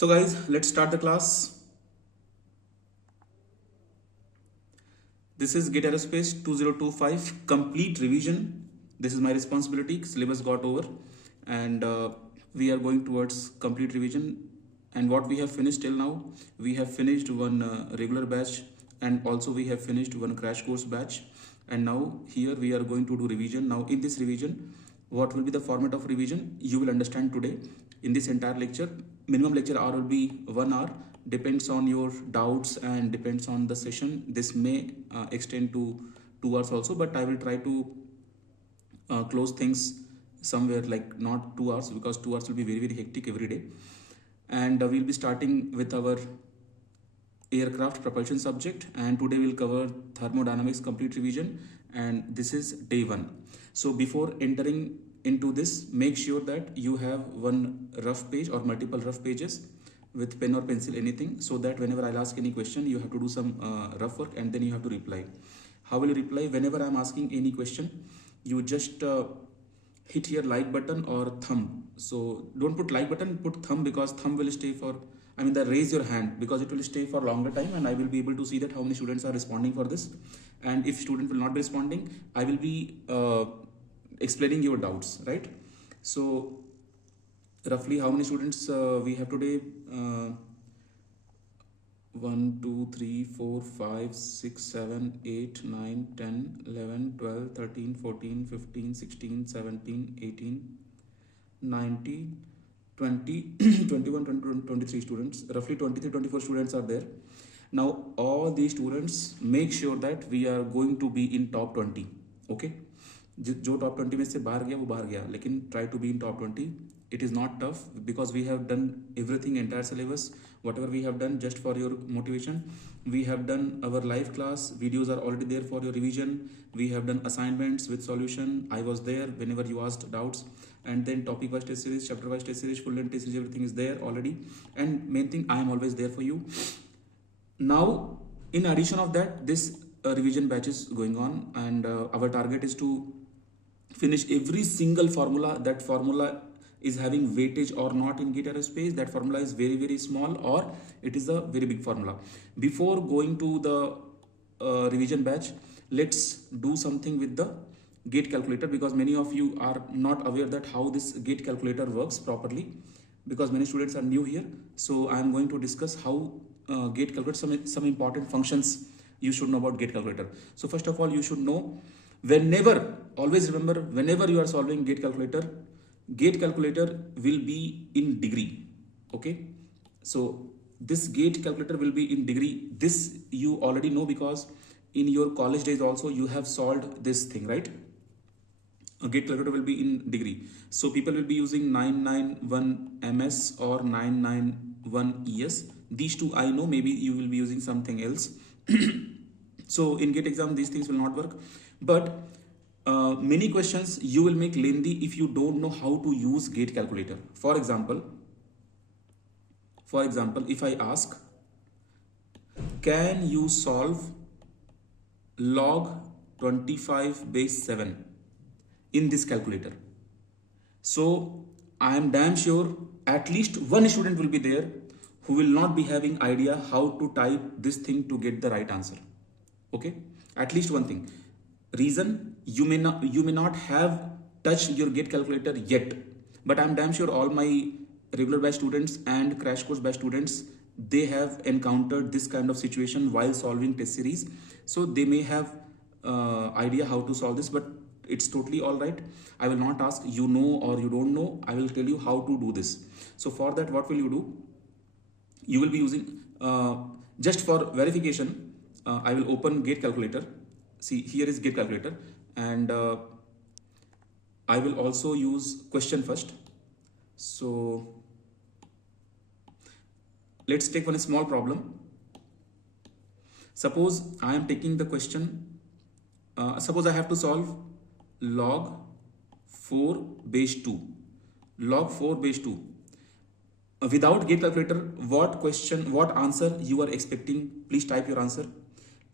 So guys, let's start the class. This is Get Aerospace 2025 complete revision. This is my responsibility. Syllabus got over and we are going towards complete revision. And what we have finished till now, we have finished one regular batch and also we have finished one crash course batch. And now here we are going to do revision. Now in this revision, what will be the format of revision? You will understand today in this entire lecture. Minimum lecture hour will be 1 hour. Depends on your doubts and depends on the session. This may extend to 2 hours also, but I will try to close things somewhere like not 2 hours, because 2 hours will be very hectic every day. And we'll be starting with our aircraft propulsion subject, and today we'll cover thermodynamics complete revision, and this is day 1. So before entering into this, make sure that you have one rough page or multiple rough pages with pen or pencil, anything, so that whenever I'll ask any question, you have to do some rough work and then you have to reply. How will you reply? Whenever I'm asking any question, you just hit your like button or thumb. So don't put like button, put thumb, because thumb will stay for, raise your hand, because it will stay for longer time and I will be able to see that how many students are responding for this. And if student will not be responding, I will be explaining your doubts, right? So roughly how many students we have today? 1 2 3 4 5 6 7 8 9 10 11 12 13 14 15 16 17 18 19 20 21 22 23 students. Roughly 23-24 students are there. Now all these students, make sure that we are going to be in top 20. Okay, जो top 20 में से बाहर गया वो बाहर गया, लेकिन try to be in top 20. It is not tough because we have done everything, entire syllabus, whatever we have done, just for your motivation. We have done our live class videos are already there for your revision. We have done assignments with solution. I was there whenever you asked doubts, and then topic wise test series, chapter wise test series, full length test series, everything is there already. And main thing, I am always there for you. Now in addition of that, this revision batch is going on, and our target is to finish every single formula. That formula is having weightage or not in Get Aerospace. That formula is very small or it is a very big formula. Before going to the revision batch, let's do something with the gate calculator, because many of you are not aware that how this gate calculator works properly, because many students are new here. So I am going to discuss how gate calculator, some important functions you should know about gate calculator. So first of all, you should know, whenever, always remember, whenever you are solving gate calculator will be in degree. Okay, so this gate calculator will be in degree. This you already know, because in your college days also you have solved this thing, right? A gate calculator will be in degree. So people will be using 991 ms or 991 es. These two I know, maybe you will be using something else. So in gate exam these things will not work, but many questions you will make lengthy if you don't know how to use gate calculator. For example, if I ask, can you solve log 25 base 7 in this calculator? So I am damn sure at least one student will be there who will not be having idea how to type this thing to get the right answer. Okay, at least one thing. Reason, you may not have touched your gate calculator yet, but I'm damn sure all my regular batch students and crash course batch students, they have encountered this kind of situation while solving test series. So they may have idea how to solve this, but it's totally all right. I will not ask you know or you don't know. I will tell you how to do this. So for that, what will you do? You will be using, just for verification, I will open gate calculator. See, here is gate calculator, and I will also use question first. So let's take one small problem. Suppose I am taking the question, suppose I have to solve log 4 base 2. Log 4 base 2. Without gate calculator, what answer you are expecting? Please type your answer.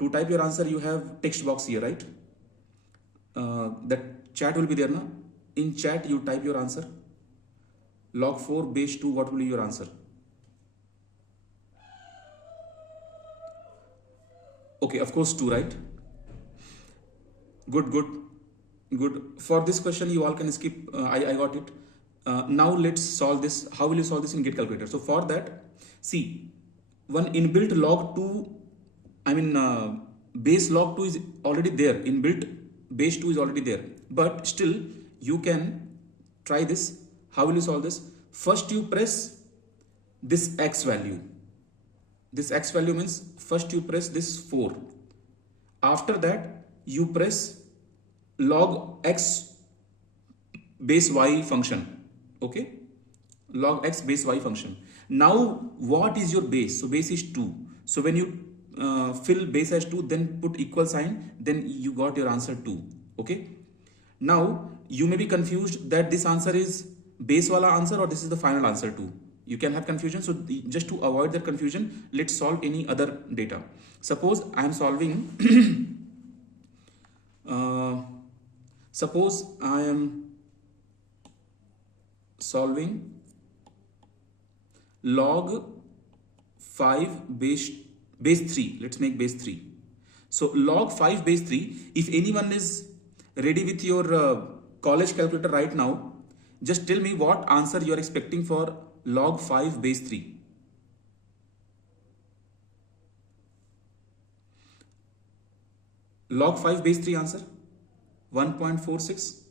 To type your answer, you have text box here, right? That chat will be there now. In chat, you type your answer. Log 4 base 2, what will be your answer? Okay, of course 2, right? Good, good, good. For this question, you all can skip. I got it. Now let's solve this. How will you solve this in Gate calculator? So for that, see, one inbuilt log 2, I mean base log 2 is already there. Inbuilt base 2 is already there. But still, you can try this. How will you solve this? First, you press this x value. This x value means first you press this 4. After that, you press log x base y function. Okay, log x base y function. Now what is your base? So base is 2. So when you fill base as 2, then put equal sign, then you got your answer 2. Okay, now you may be confused that this answer is base wala answer or this is the final answer 2. You can have confusion. So just to avoid that confusion, let's solve any other data. Suppose I am solving suppose I am solving log 5 base 3. Let's make base 3. So log 5 base 3. If anyone is ready with your college calculator right now, just tell me what answer you are expecting for log 5 base 3. Log 5 base 3 answer 1.46.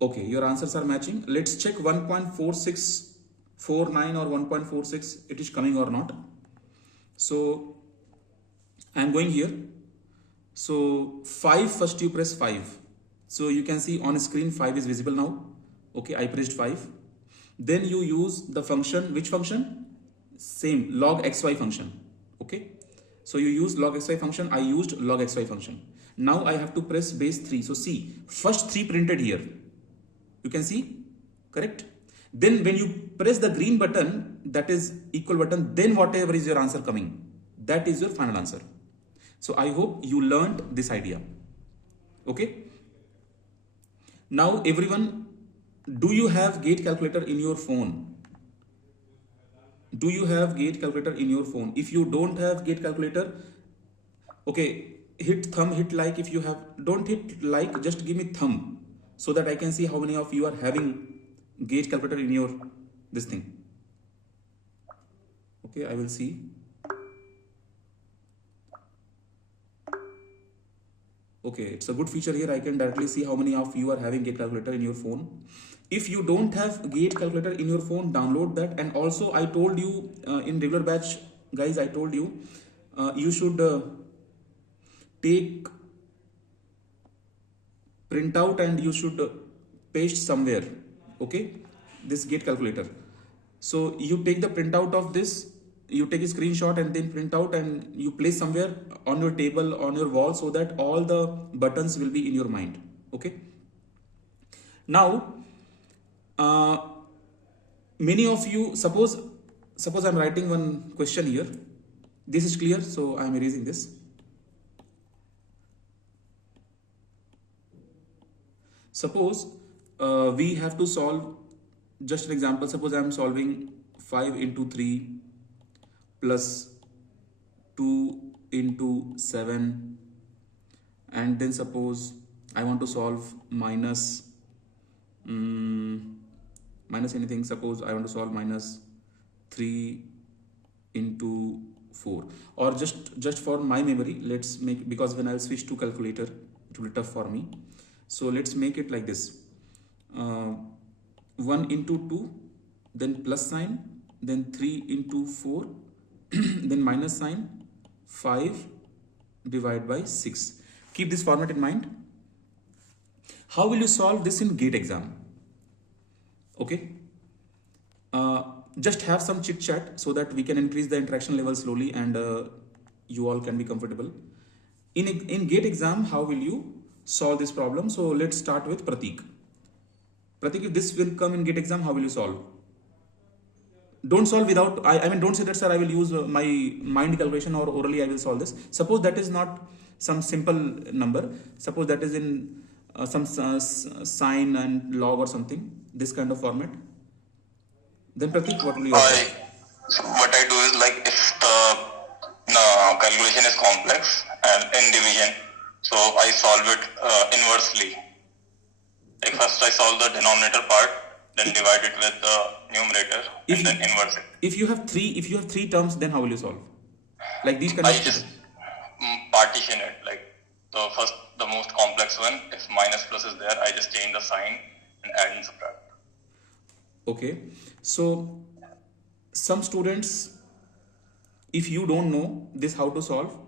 Okay, your answers are matching. Let's check 1.4649 or 1.46 it is coming or not. So I am going here. So 5, first you press 5. So you can see on screen 5 is visible now. Okay, I pressed 5. Then you use the function. Which function? Same, log xy function. Okay, so you use log xy function. I used log xy function. Now I have to press base 3. So see, first 3 printed here. You can see, correct? Then when you press the green button, that is equal button, then whatever is your answer coming, that is your final answer. So I hope you learned this idea. Okay. Now everyone, do you have gate calculator in your phone? Do you have gate calculator in your phone? If you don't have gate calculator, okay, hit thumb, hit like. If you have, don't hit like, just give me thumb so that I can see how many of you are having gate calculator in your this thing. Okay, I will see. Okay, it's a good feature here. I can directly see how many of you are having gate calculator in your phone. If you don't have gate calculator in your phone, download that. And also I told you in regular batch, guys, I told you you should take printout and you should paste somewhere. Okay, this gate calculator. So you take the printout of this, you take a screenshot and then print out and you place somewhere on your table, on your wall, so that all the buttons will be in your mind. Okay, now many of you, suppose I'm writing one question here. This is clear, so I'm erasing this. Suppose we have to solve, just an example, suppose I'm solving 5 into 3 plus 2 into 7, and then suppose I want to solve minus anything. Suppose I want to solve minus 3 into 4, or just for my memory, let's make, because when I'll switch to calculator it will be tough for me. So let's make it like this, 1 into 2, then plus sign, then 3 into 4, then minus sign, 5 divided by 6. Keep this format in mind. How will you solve this in GATE exam? Okay, just have some chit chat so that we can increase the interaction level slowly and you all can be comfortable. In GATE exam, how will you solve this problem? So let's start with Pratik. Pratik, if this will come in GATE exam, how will you solve? Don't solve without, I mean, don't say that, sir, I will use my mind calculation or orally I will solve this. Suppose that is not some simple number. Suppose that is in some sine and log or something, this kind of format. Then Pratik, what will you say? What I do is, like, if the calculation is complex and in division, so I solve it inversely. Like first I solve the denominator part, then divide it with the numerator, and then inverse it. If you have three terms, then how will you solve? Like these kind I of just partition it. Like the most complex one, if minus plus is there, I just change the sign and add and subtract. Okay, so some students, if you don't know this how to solve,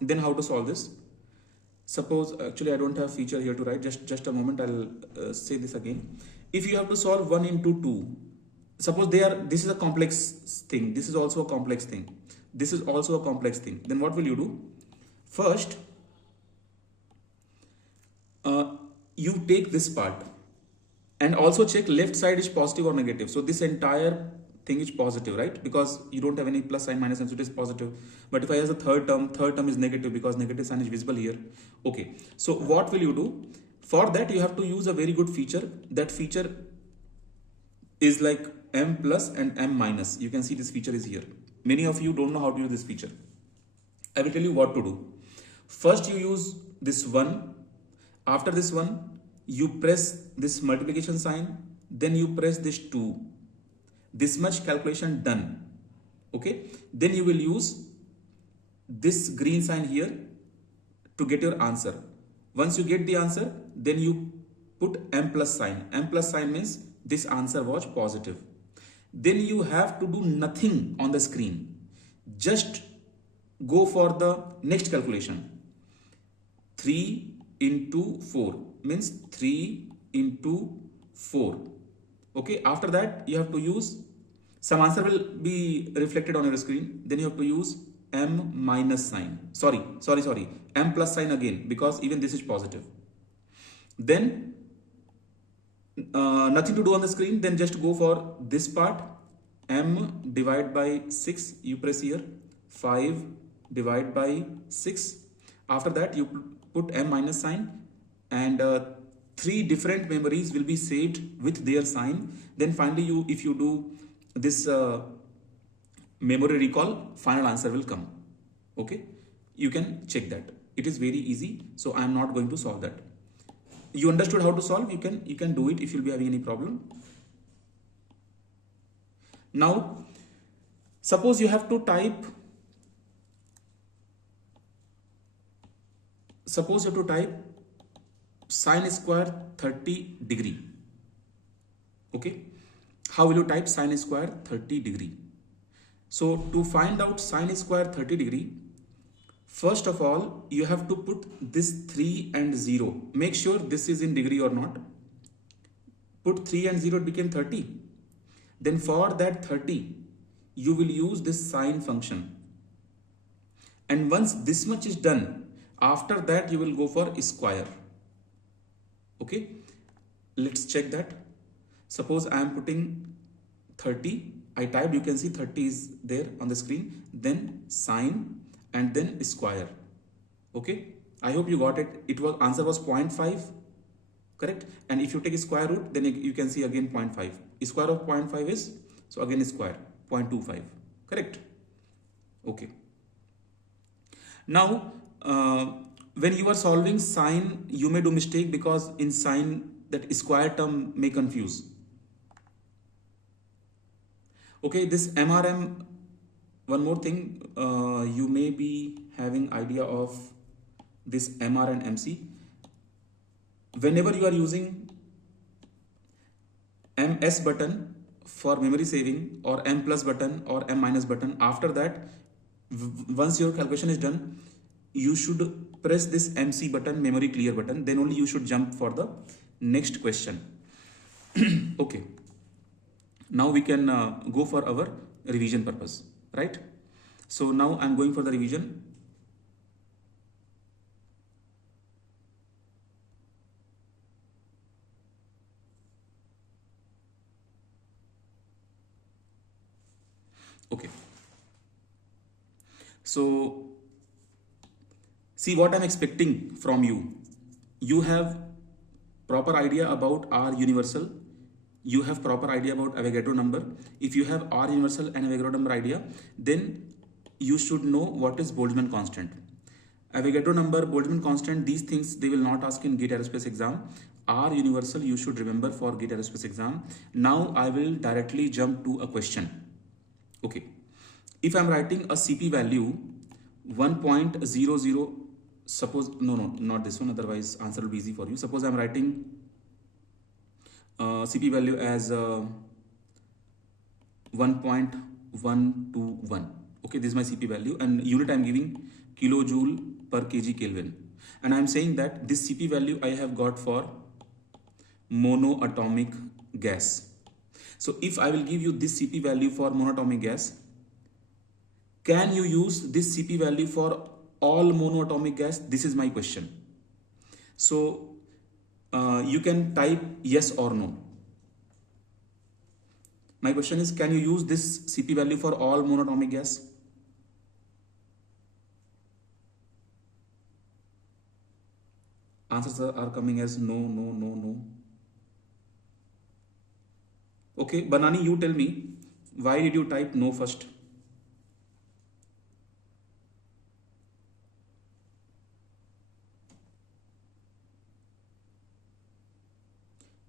then how to solve this? Suppose, actually I don't have feature here to write, just a moment, I'll say this again. If you have to solve 1 into 2, suppose this is a complex thing, this is also a complex thing, this is also a complex thing, then what will you do? First, you take this part and also check left side is positive or negative. So this entire thing is positive, right? Because you don't have any plus sign, minus sign, so it is positive. But if I have a third term is negative because negative sign is visible here. Okay, so what will you do? For that you have to use a very good feature. That feature is like m plus and m minus. You can see this feature is here. Many of you don't know how to use this feature. I will tell you what to do. First you use this one. After this one, you press this multiplication sign, then you press this 2. This much calculation done. Okay, then you will use this green sign here to get your answer. Once you get the answer, then you put m plus sign. M plus sign means this answer was positive. Then you have to do nothing on the screen. Just go for the next calculation. 3 into 4 means 3 into 4. Okay, after that you have to use, some answer will be reflected on your screen, then you have to use m minus sign, sorry, m plus sign again, because even this is positive. Then nothing to do on the screen, then just go for this part, m divided by 6, you press here, 5 divided by 6. After that you put m minus sign, and 3 different memories will be saved with their sign. Then finally if you do this memory recall, final answer will come. Okay, you can check that. It is very easy, so I am not going to solve that. You understood how to solve? You can do it if you'll be having any problem. Now suppose you have to type, sine square 30 degree. Okay, how will you type sine square 30 degree? So to find out sine square 30 degree, first of all you have to put this 3 and 0. Make sure this is in degree or not. Put 3 and 0, it became 30. Then for that 30 you will use this sine function, and once this much is done, after that you will go for square. Okay, let's check that. Suppose I am putting 30, I typed, you can see 30 is there on the screen, then sine and then square. Okay, I hope you got it. Answer was 0.5, correct? And if you take square root, then you can see again 0.5. Square of 0.5 is, so again square, 0.25, correct? Okay. Now when you are solving sine, you may do mistake, because in sine that square term may confuse. Okay, this MRM, one more thing, you may be having idea of this MR and MC. Whenever you are using MS button for memory saving, or M plus button or M minus button, after that once your calculation is done, you should press this MC button, memory clear button, then only you should jump for the next question. Okay, now we can go for our revision purpose, right? So now I'm going for the revision. Okay, so see what I'm expecting from you. You have proper idea about R universal. You have proper idea about Avogadro number. If you have R universal and Avogadro number idea, then you should know what is Boltzmann constant. Avogadro number, Boltzmann constant, these things they will not ask in GATE Aerospace exam, are universal, you should remember for GATE Aerospace exam. Now I will directly jump to a question. Okay, if I'm writing a CP value 1.00, suppose, no, not this one, otherwise answer will be easy for you. Suppose I'm writing CP value as 1.121. Okay, this is my CP value, and unit I'm giving kilojoule per kg Kelvin, and I'm saying that this CP value I have got for monoatomic gas. So if I will give you this CP value for monoatomic gas, can you use this CP value for all monoatomic gas? This is my question. So you can type yes or no. My question is, can you use this CP value for all monoatomic gas? Answers are coming as no, no, no, no. Okay, Banani, you tell me, why did you type no first?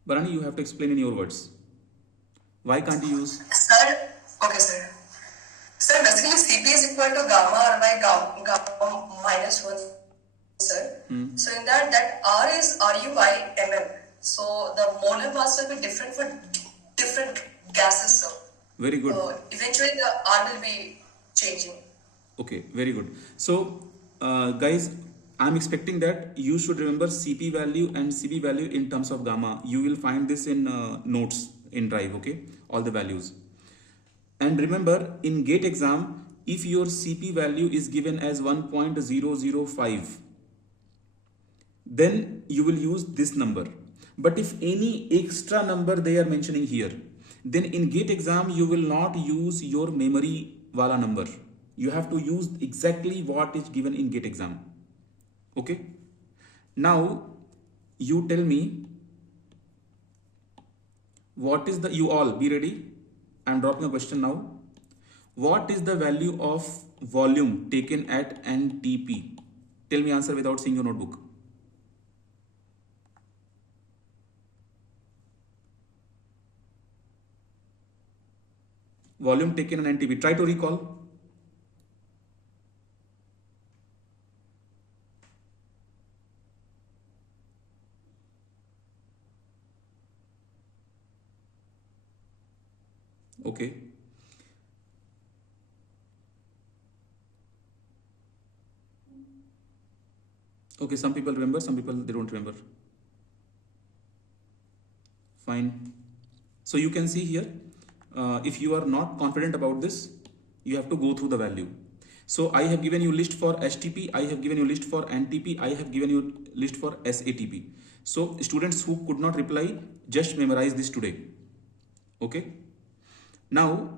Banani, you have to explain in your words. Why can't you use? Sir, okay, sir. Sir, basically CP is equal to gamma R by gamma minus 1, sir. So in that R is RU by mm. So the molar mass will be different for different gases, sir. Very good. Eventually the R will be changing. Okay, very good. So guys, I'm expecting that you should remember CP value and CP value in terms of gamma. You will find this in notes in Drive, okay? All the values. And remember, in GATE exam, if your CP value is given as 1.005, then you will use this number. But if any extra number they are mentioning here, then in GATE exam, you will not use your memory wala number. You have to use exactly what is given in GATE exam. Okay. Now, you tell me, what is the, you all be ready? I'm dropping a question now. What is the value of volume taken at NTP? Tell me answer without seeing your notebook. Volume taken at NTP. Try to recall. Okay. Okay, some people remember, some people they don't remember. Fine. So you can see here, if you are not confident about this, you have to go through the value. So I have given you list for HTP, I have given you list for NTP, I have given you list for SATP. So students who could not reply, just memorize this today. Okay. Now,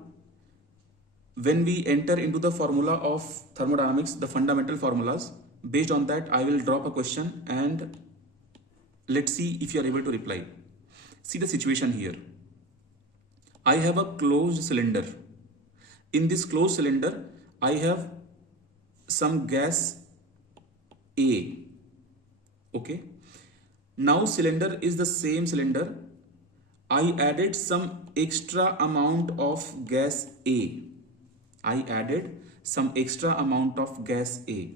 when we enter into the formula of thermodynamics, the fundamental formulas, based on that, I will drop a question and let's see if you are able to reply. See the situation here. I have a closed cylinder. In this closed cylinder, I have some gas A. Okay. Now cylinder is the same cylinder. I added some extra amount of gas A. I added some extra amount of gas A.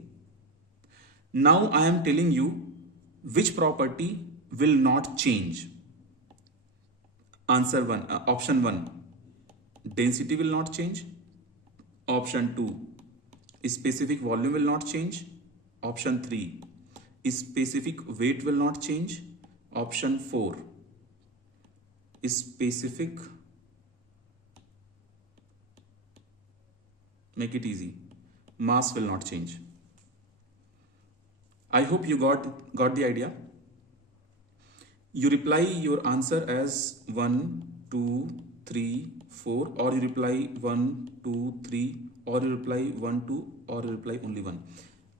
Now I am telling you which property will not change. Answer 1, option 1, density will not change. Option 2, specific volume will not change. Option 3, specific weight will not change. Option 4, specific, make it easy, mass will not change. I hope you got the idea. You reply your answer as 1, 2, 3, 4, or you reply 1, 2, 3, or you reply 1, 2, or you reply only 1.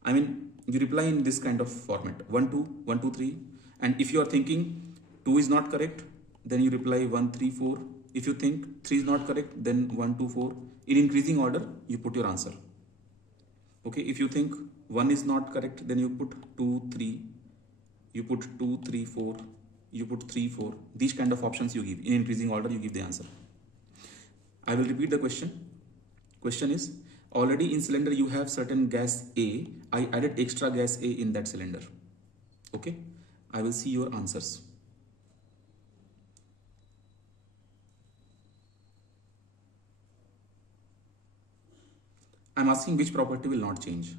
I mean, you reply in this kind of format, 1, 2, 1, 2, 3. And if you are thinking 2 is not correct, then you reply 1, 3, 4. If you think 3 is not correct, then 1, 2, 4. In increasing order, you put your answer. Okay, if you think 1 is not correct, then you put 2, 3, you put 2, 3, 4, you put 3, 4. These kind of options you give. In increasing order, you give the answer. I will repeat the question. Question is, already in cylinder you have certain gas A. I added extra gas A in that cylinder. Okay, I will see your answers. I'm asking which property will not change.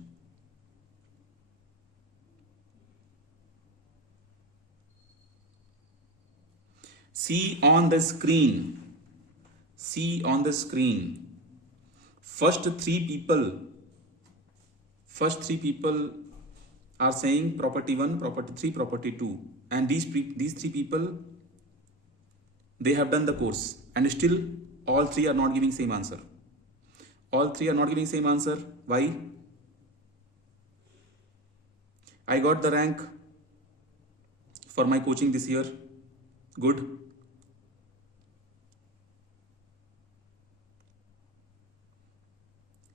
See on the screen. See on the screen. First three people are saying property 1, property 3, property 2. And these three people, they have done the course. And still all three are not giving same answer. All three are not giving same answer. Why? I got the rank for my coaching this year. Good.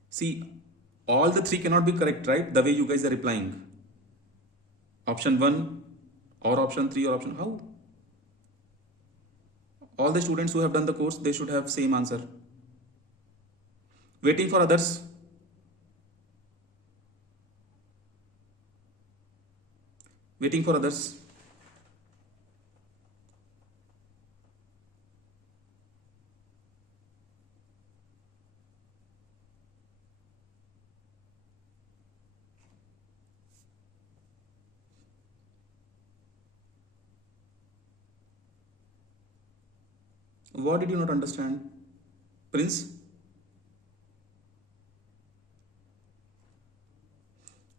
See, all the three cannot be correct, right? The way you guys are replying. Option 1 or option 3 or option... How? All the students who have done the course, they should have same answer. Waiting for others. Waiting for others. What did you not understand? Prince?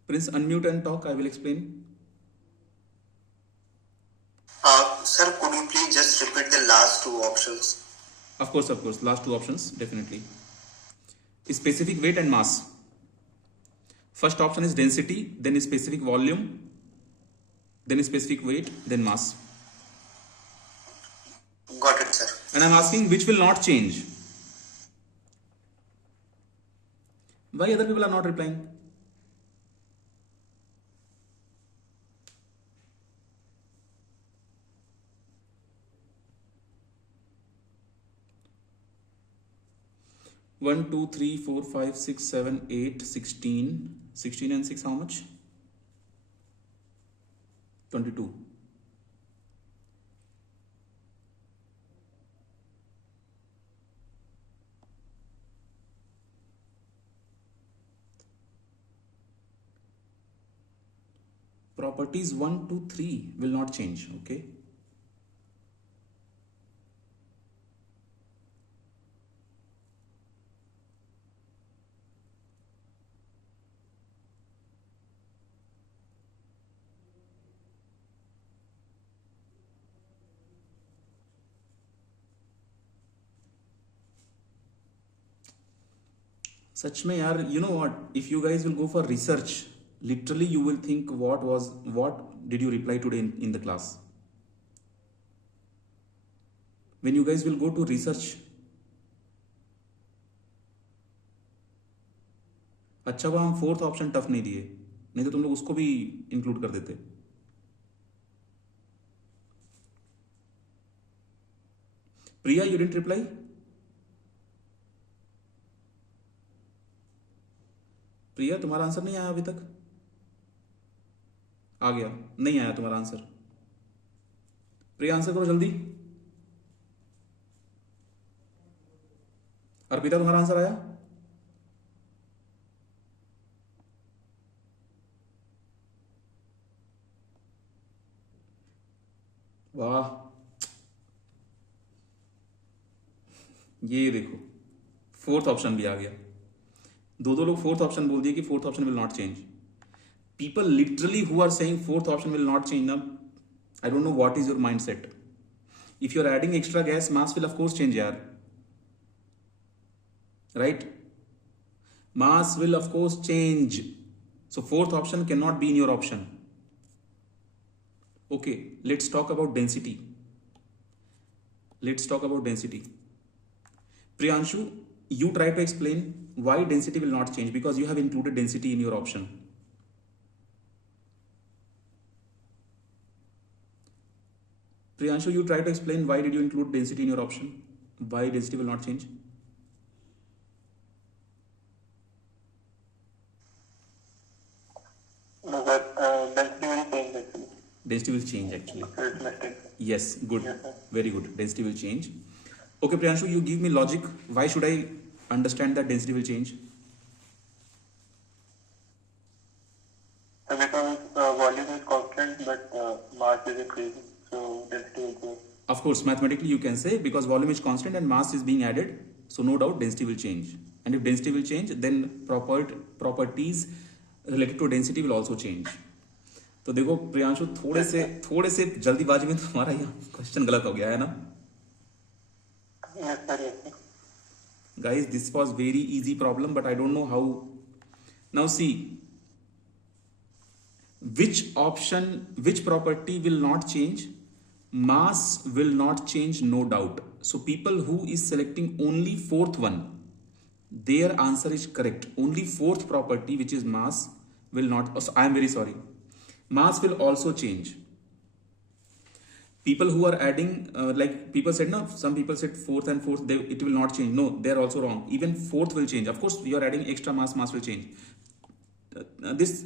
Prince, unmute and talk. I will explain. Sir, could you please just repeat the last two options? Of course. Last two options, definitely. Specific weight and mass. First option is density, then specific volume, then specific weight, then mass. Got it, sir. And I'm asking which will not change. Why other people are not replying? One, 2, 3, 4, 5, 6, 7, 8, 16. 16 and 6, how much? 22. Properties 1, 2, 3 will not change, okay? सच में यार, you know what, if you guys will go for research, literally you will think what did you reply today in the class. When you guys will go to research, अच्छा वो हम fourth option tough नहीं दिए, नहीं तो तुम लोग उसको भी इंक्लूड कर देते. प्रिया, you didn't reply? प्रिया, तुम्हारा आंसर नहीं आया अभी तक? आ गया? नहीं आया तुम्हारा आंसर. प्रिया, आंसर करो जल्दी. अर्पिता, तुम्हारा आंसर आया? वाह, ये देखो फोर्थ ऑप्शन भी आ गया. दो लोग फोर्थ ऑप्शन बोल दिए कि fourth option will not change. People literally who are saying fourth option will not change now, I don't know what is your mindset. If you're adding extra gas, mass will of course change, yaar. Right? Mass will of course change. So fourth option cannot be in your option. Okay, let's talk about density. Priyanshu, you try to explain why density will not change? Because you have included density in your option. Priyanshu, you try to explain why did you include density in your option? Why density will not change? No, that density will change actually. Density will change actually. It's mistake. Yes, good. Yes, sir. Very good. Density will change. Okay, Priyanshu, you give me logic. Why should I understand that density will change? So because volume is constant but mass is increasing, so density will change. Of course, mathematically you can say because volume is constant and mass is being added, so no doubt density will change. And if density will change, then properties related to density will also change. तो देखो प्रियांशु थोड़े से जल्दीबाजी में तुम्हारा यहाँ question गलत हो गया है ना? Yes, sir, yes, sir. Guys, this was very easy problem, but I don't know how. Now see, which property will not change? Mass will not change, no doubt. So people who is selecting only fourth one, their answer is correct. Only fourth property, which is mass, will not. Oh, I am very sorry. Mass will also change. People who are adding, like people said, no, some people said fourth and fourth, it will not change. No, they are also wrong. Even fourth will change. Of course, you are adding extra mass will change.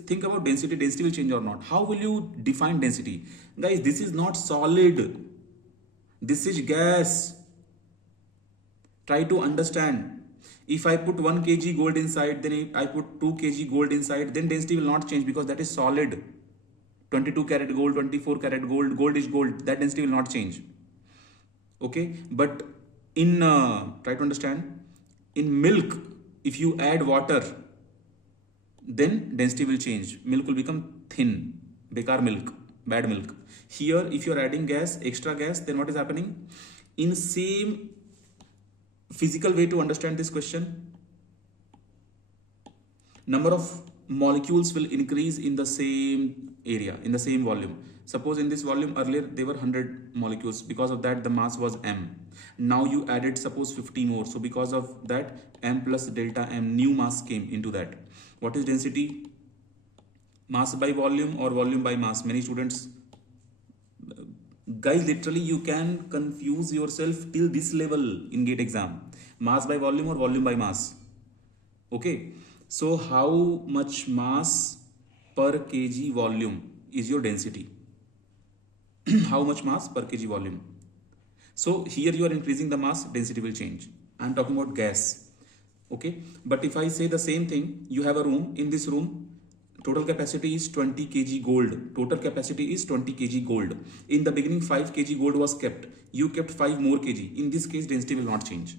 Think about density will change or not. How will you define density? Guys, this is not solid. This is gas. Try to understand. If I put 1 kg gold inside, then if I put 2 kg gold inside, then density will not change because that is solid. 22 karat gold, 24 karat gold, gold is gold. That density will not change. Okay, but in try to understand. In milk, if you add water, then density will change. Milk will become thin. Bekar milk, bad milk. Here, if you are adding gas, extra gas, then what is happening? In same physical way to understand this question, number of molecules will increase in the same area, in the same volume. Suppose in this volume earlier there were 100 molecules. Because of that the mass was m. Now you added suppose 50 more. So because of that m plus delta m, new mass came into that. What is density? Mass by volume or volume by mass? Many students, guys, literally you can confuse yourself till this level in GATE exam. Mass by volume or volume by mass. Okay. So how much mass per kg volume is your density? How much mass per kg volume? So here you are increasing the mass, density will change. I am talking about gas. Okay. But if I say the same thing, you have a room. In this room, total capacity is 20 kg gold. Total capacity is 20 kg gold. In the beginning, 5 kg gold was kept. You kept 5 more kg. In this case, density will not change.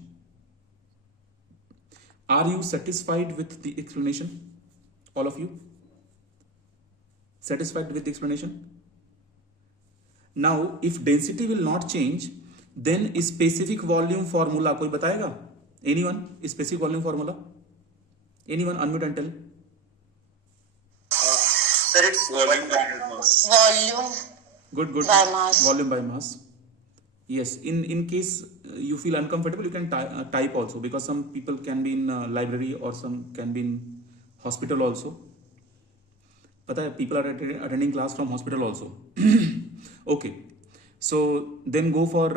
Are you satisfied with the explanation? All of you? Satisfied with the explanation? Now, if density will not change, then specific volume formula, कोई बताएगा? Anyone? Specific volume formula? Anyone? Unmute and tell. Sir, it's volume by mass. Volume Good. by mass. Volume by mass. Yes. In case you feel uncomfortable, you can type also, because some people can be in library or some can be in hospital also. पता है, people are attending class from hospital also. Okay. So then go for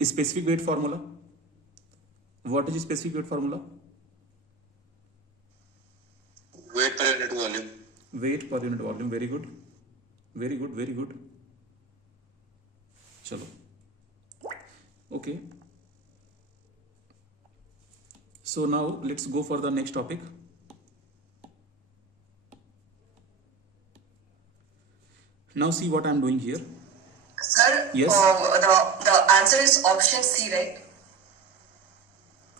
specific weight formula. What is specific weight formula? Weight per unit volume. Weight per unit volume. Very good. Very good. Very good. Chalo. Okay. So now let's go for the next topic. Now see what I am doing here. Sir, Yes. the answer is option C, right?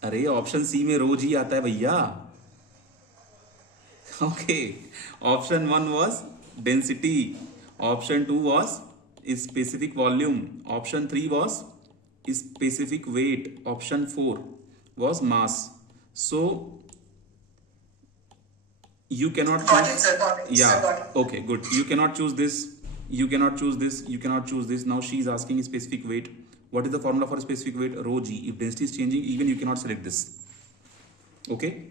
अरे option C में रोज ही आता है भैया. Okay. Option 1 was density. Option 2 was specific volume. Option 3 was specific weight. Option 4 was mass. So you cannot Got choose. it, sir. Got it. Yeah. Sir, got it. Okay, good. You cannot choose this. You cannot choose this. You cannot choose this. Now she is asking specific weight. What is the formula for specific weight? Rho g. If density is changing, even you cannot select this. Okay.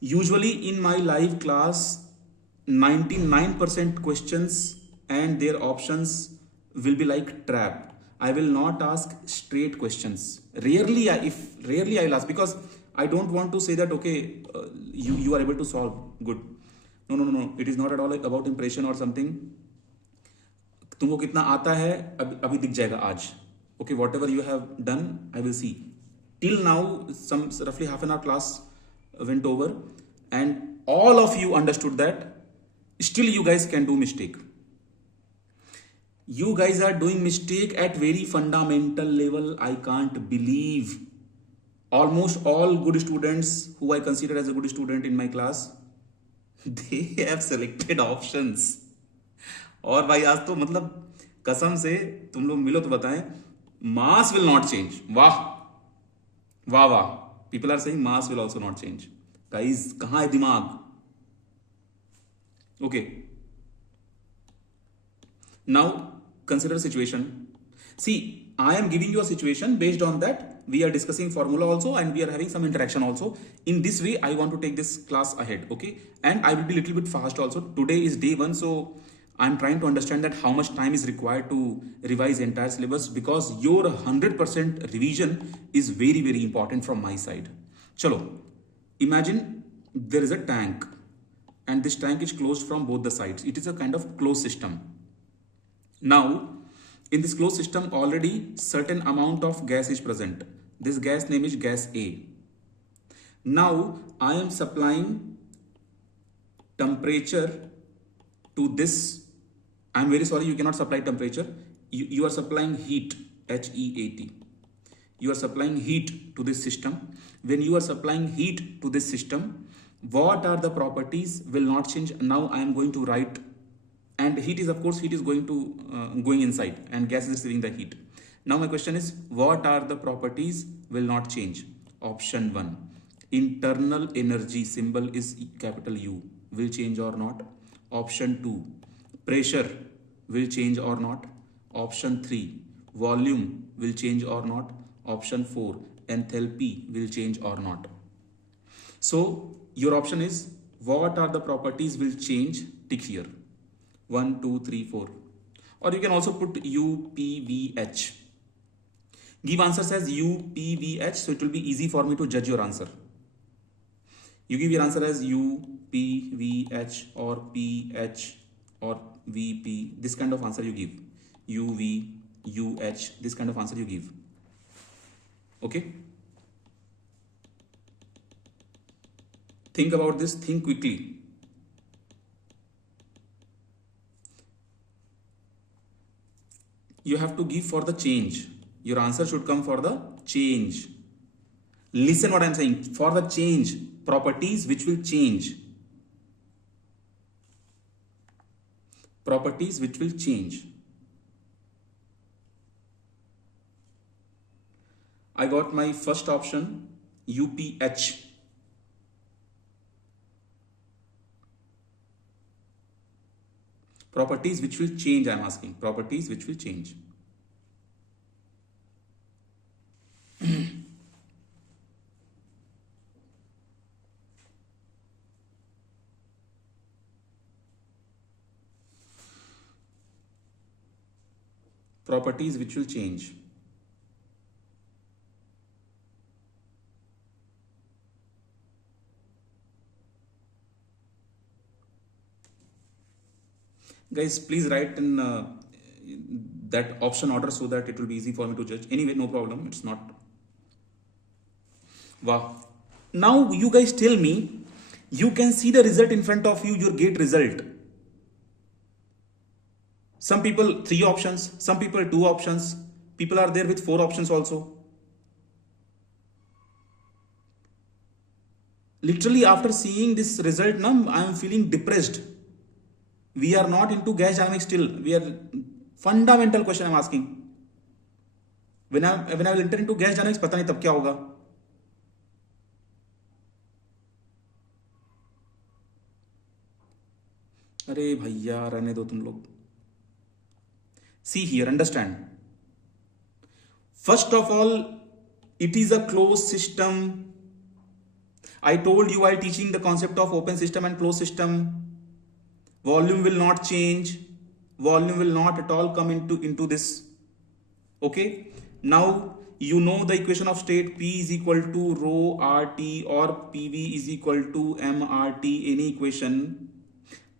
Usually in my live class, 99% questions and their options will be like trap. I will not ask straight questions. Rarely I will ask, because I don't want to say that okay, you are able to solve good. No. It is not at all like about impression or something. तुमको कितना आता है अभी दिख जाएगा आज. Okay, whatever you have done, I will see. Till now, some roughly half an hour class went over, and all of you understood that. Still, you guys can do mistake. You guys are doing mistake at very fundamental level. I can't believe. Almost all good students who I consider as a good student in my class, they have selected options. और भाई आज तो मतलब कसम से तुम लोग मिलो तो बताएं, मास विल नॉट चेंज. वाह वाह वाह. People are saying mass will also not change. Guys कहां है दिमाग? Okay, now consider situation. See, I am giving you a situation. Based on that, we are discussing formula also, and we are having some interaction also. In this way, I want to take this class ahead, okay? And I will be a little bit fast also. Today is day 1, so I'm trying to understand that how much time is required to revise entire syllabus, because your 100% revision is very, very important from my side. Chalo, imagine there is a tank, and this tank is closed from both the sides. It is a kind of closed system. Now, in this closed system, already certain amount of gas is present. This gas name is gas A. Now, I am supplying temperature to this. I'm very sorry, you cannot supply temperature. You are supplying heat, H-E-A-T. You are supplying heat to this system. When you are supplying heat to this system, what are the properties will not change. Now, I am going to write. And heat is, of course, heat is going inside, and gas is receiving the heat. Now my question is, what are the properties will not change? Option 1, internal energy, symbol is capital U, will change or not. Option 2, pressure will change or not. Option 3, volume will change or not. Option 4, enthalpy will change or not. So your option is, what are the properties will change? Tick here. 1, 2, 3, 4. Or you can also put UPVH. Give answers as UPVH, so it will be easy for me to judge your answer. You give your answer as UPVH or PH or VP. This kind of answer you give. UV, UH, this kind of answer you give. Okay? Think about this, think quickly. You have to give for the change. Your answer should come for the change. Listen what I am saying. For the change, properties which will change. Properties which will change. I got my first option, UPH. Properties which will change, I am asking. Properties which will change. Properties which will change. Guys, please write in that option order so that it will be easy for me to judge. Anyway, no problem. It's not. Wow. Now you guys tell me, you can see the result in front of you, your gate result. Some people 3 options, some people 2 options. People are there with 4 options also. Literally after seeing this result, now I am feeling depressed. We are not into gas dynamics still. We are fundamental question I'm asking. When I will enter into gas dynamics, पता नहीं तब क्या होगा. अरे भैया रहने दो तुम लोग. See here, understand. First of all, it is a closed system. I told you while teaching the concept of open system and closed system, volume will not change. Volume will not at all come into this. Okay. Now you know the equation of state. P is equal to rho RT or PV is equal to MRT. Any equation.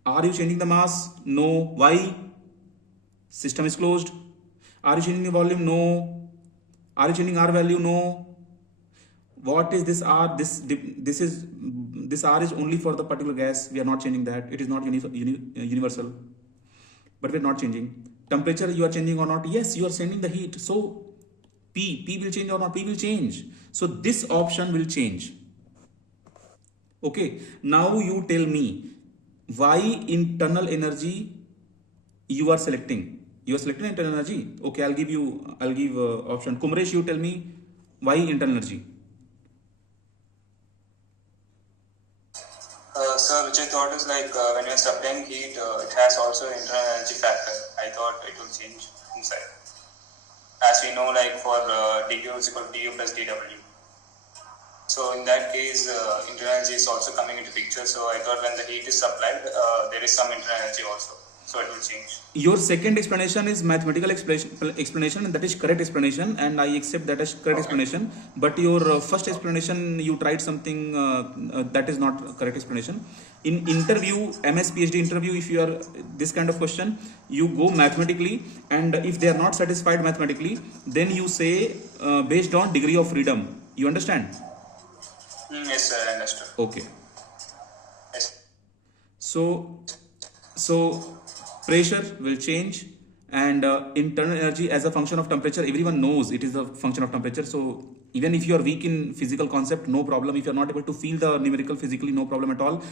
Are you changing the mass? No. Why? System is closed. Are you changing the volume? No. Are you changing R value? No. What is this R? This R is only for the particular gas. We are not changing that. It is not universal. But we are not changing. Temperature you are changing or not? Yes, you are sending the heat. So P will change or not? P will change. So this option will change. Okay. Now you tell me why internal energy you are selecting. You are selecting internal energy. Okay, I'll give option. Kumresh, you tell me why internal energy. Sir, which I thought is like when you're supplying heat, it has also internal energy factor. I thought it will change inside. As we know, like for dQ is equal to du plus dW. So in that case, internal energy is also coming into picture. So I thought when the heat is supplied, there is some internal energy also. So it will change. Your second explanation is mathematical explanation, and that is correct explanation, and I accept that as correct explanation. But your first explanation, you tried something that is not correct explanation. In interview, MS PhD interview, if you are this kind of question, you go mathematically, and if they are not satisfied mathematically, then you say based on degree of freedom. You understand? Yes, sir, I understood. Okay. Yes. So pressure will change, and internal energy as a function of temperature, everyone knows it is a function of temperature. So even if you are weak in physical concept, no problem. If you are not able to feel the numerical physically, no problem at all.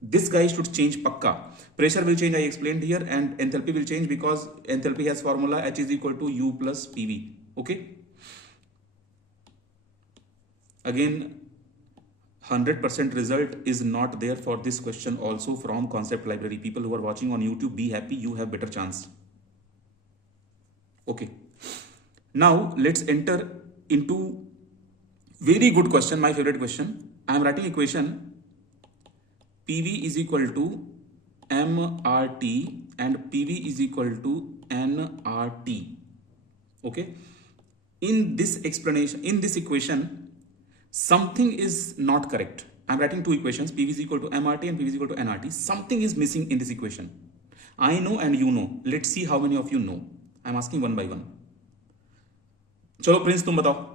This guy should change pakka. Pressure will change, I explained here, and enthalpy will change because enthalpy has formula H is equal to U plus PV. Okay. Again, 100% result is not there for this question also from concept library. People who are watching on YouTube, be happy, you have better chance. Okay. Now let's enter into very good question, my favorite question. I am writing equation PV is equal to MRT and PV is equal to nRT. Okay. In this explanation, in this equation, something is not correct. I'm writing two equations, PV is equal to MRT and PV is equal to nRT. Something is missing in this equation. I know and you know. Let's see how many of you know. I'm asking one by one. चलो Prince तुम बताओ.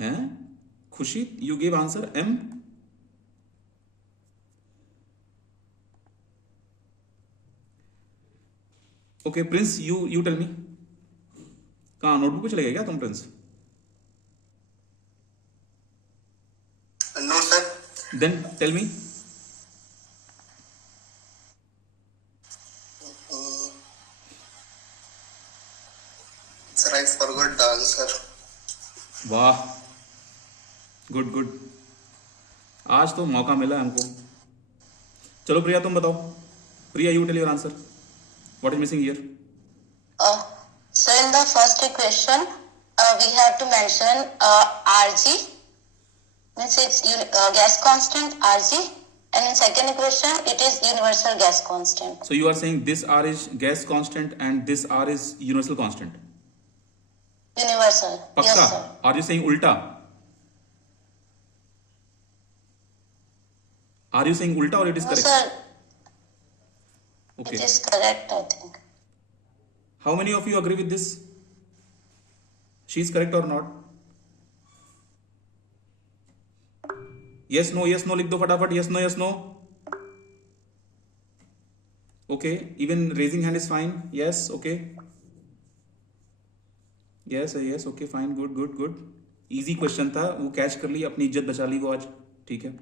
हैं? खुशी, you gave answer M. Okay, Prince, you tell me. कहाँ notebook पे चले गए क्या तुम Prince? No, sir. Then tell me. Sir, I forgot the answer. वाह, गुड. आज तो मौका मिला हमको. चलो प्रिया तुम बताओ. प्रिया, you tell your answer. What is missing here? So in the first equation, we have to mention Rg, means it's gas constant Rg, and in second equation it is universal gas constant. So you are saying this R is gas constant and this R is universal constant. Universal. Pakka? Yes, sir. Are you saying ulta? Are you saying ulta or it is No, correct? sir. Okay. It is correct, I think. How many of you agree with this? She is correct or not? Yes, no, लिख दो फटाफट. Yes, no. Okay, even raising hand is fine. Yes, okay. Yes, okay, fine, good. Easy question था, वो catch कर ली, अपनी इज्जत बचा ली वो आज. ठीक है.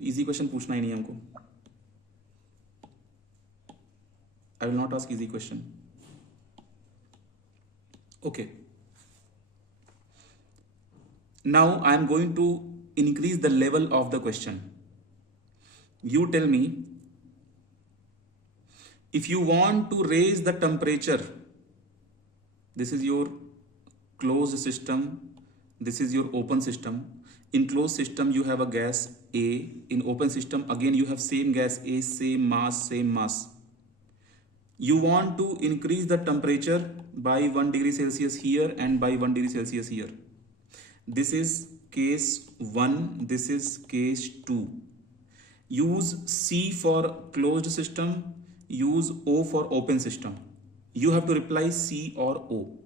Easy question पूछना ही नहीं हमको. I will not ask easy question. Okay. Now I am going to increase the level of the question. You tell me If you want to raise the temperature, this is your closed system, this is your open system. In closed system you have a gas A, in open system again you have same gas A, same mass. You want to increase the temperature by 1 degree Celsius here and by 1 degree Celsius here. This is case 1, this is case 2. Use C for closed system, use O for open system. You have to reply C or O.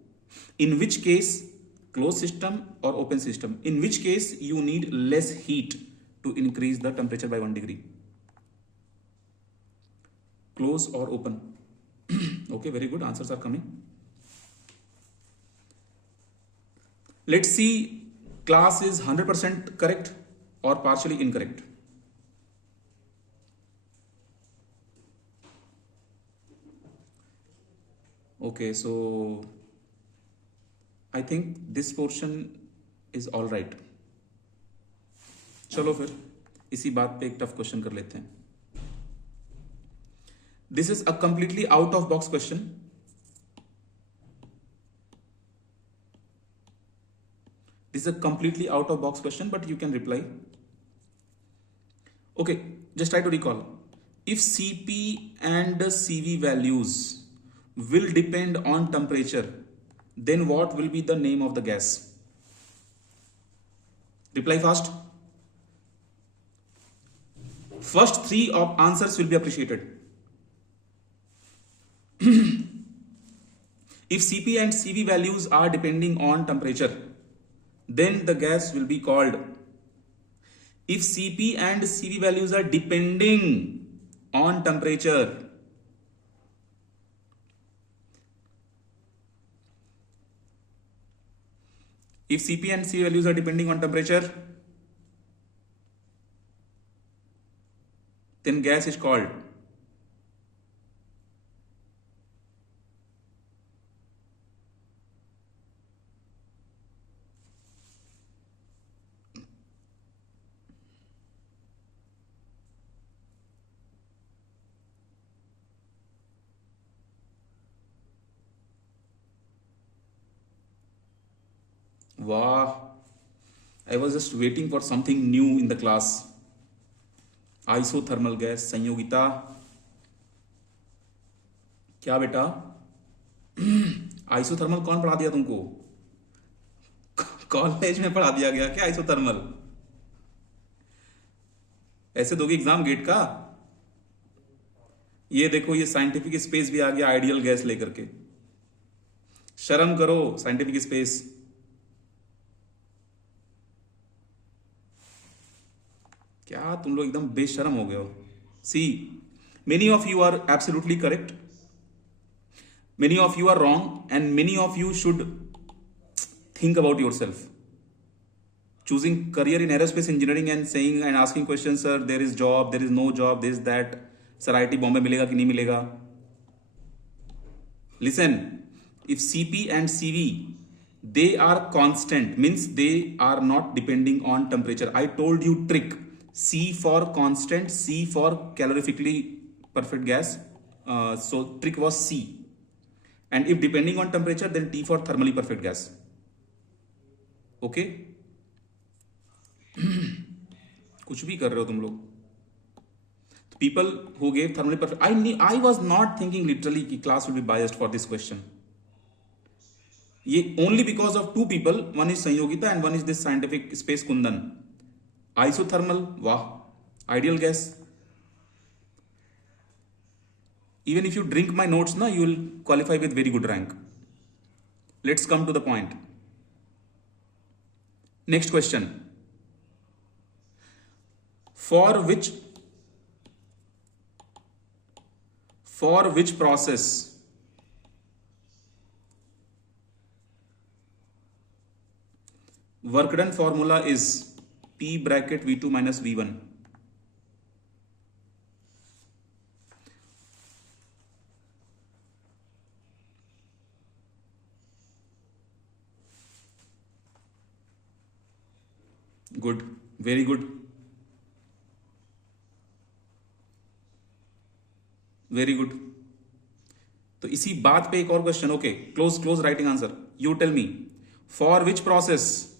In which case, closed system or open system, in which case you need less heat to increase the temperature by 1 degree. Close or open. Okay, very good, answers are coming. Let's see, class is 100% correct or partially incorrect. Okay, so I think this portion is all right. चलो फिर इसी बात पे एक tough question कर लेते हैं. This is a completely out of box question. This is a completely out of box question, but you can reply. Okay, just try to recall. If Cp and Cv values will depend on temperature, then what will be the name of the gas? Reply fast. First 3 of answers will be appreciated. If Cp and Cv values are depending on temperature, then the gas will be called. If Cp and Cv values are depending on temperature, if Cp and Cv values are depending on temperature, then gas is called. Wow, I was just waiting for something new in the class. Isothermal gas, Sanyogita. क्या बेटा? Isothermal कौन पढ़ा दिया तुमको? College में पढ़ा दिया गया क्या आइसोथर्मल? ऐसे दोगे एग्जाम गेट का? ये देखो, ये साइंटिफिक स्पेस भी आ गया आइडियल गैस लेकर के. शर्म करो साइंटिफिक स्पेस. क्या तुम लोग एकदम बेशरम हो गए हो. See, many of you are absolutely correct, many of you are wrong, and many of you should think about yourself. Choosing career in aerospace engineering and saying and asking questions, sir, there is job, there is no job, this, that, sir, IIT Bombay मिलेगा कि नहीं मिलेगा. Listen, if Cp and Cv, they are constant, means they are not depending on temperature. I told you trick. C for constant, C for calorifically perfect gas. So trick was C. And if depending on temperature, then T for thermally perfect gas. Okay? कुछ भी कर रहे हो तुम लोग. People who gave thermally perfect, I was not thinking literally कि class will be biased for this question. ये only because of 2 people, one is Sanyogita and one is this scientific space Kundan. Isothermal, wow, ideal gas. Even if you drink my notes, na, you will qualify with very good rank. Let's come to the point. Next question. For which process work done formula is P bracket V2 minus V1? Good, very good, very good. तो इसी बात पे एक और question. Okay, close writing answer. You tell me, for which process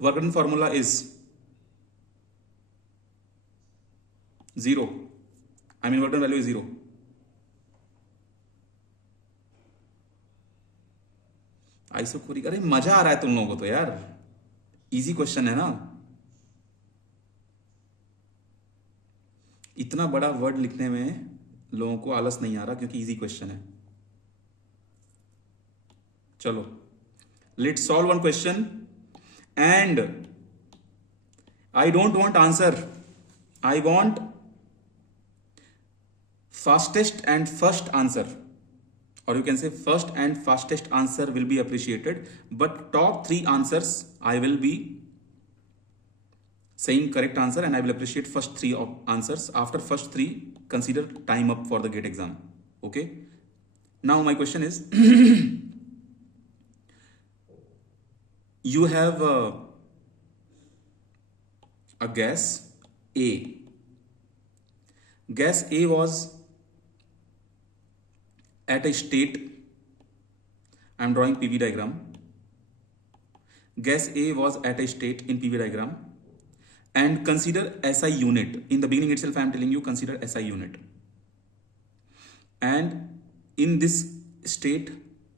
work done formula is 0. I mean work done value is 0. Isochoric. अरे मजा आ रहा है तुम लोगों को तो यार, इजी क्वेश्चन है ना. इतना बड़ा वर्ड लिखने में लोगों को आलस नहीं आ रहा क्योंकि इजी क्वेश्चन है. चलो, let's solve one question. And I don't want answer. I want fastest and first answer. Or you can say first and fastest answer will be appreciated. But top 3 answers I will be saying correct answer and I will appreciate first 3 answers. After first 3, consider time up for the GATE exam. Okay. Now my question is, you have a gas A. Gas A was at a state, I am drawing PV diagram. Gas A was at a state in PV diagram, and consider SI unit. In the beginning itself I am telling you consider SI unit. And in this state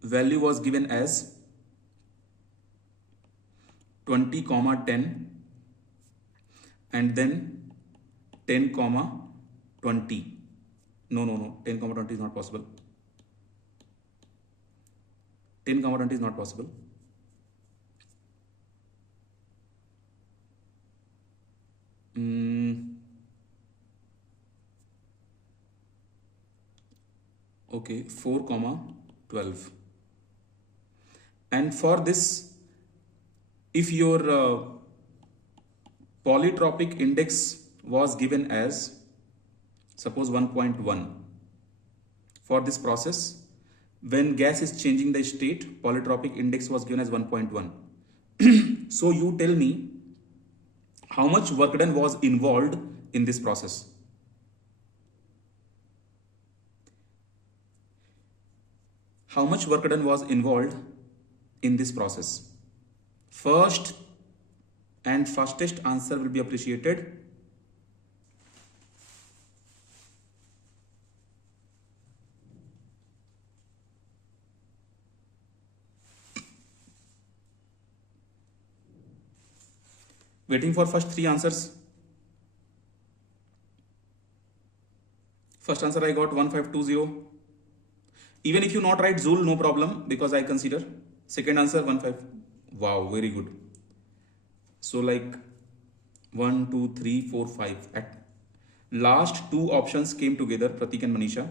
value was given as 20, 10 and then 10, 20. No, 10, 20 is not possible. 10, 20 is not possible. Okay, 4, 12. And for this, if your polytropic index was given as suppose 1.1, for this process when gas is changing the state, polytropic index was given as 1.1. So you tell me how much work done was involved in this process. How much work done was involved in this process? First and fastest answer will be appreciated. Waiting for first 3 answers. First answer I got 1520. Even if you not write Zul, no problem, because I consider. Second answer 15. Wow, very good. So like 1, 2, 3, 4, 5. At last 2 options came together, Pratik and Manisha.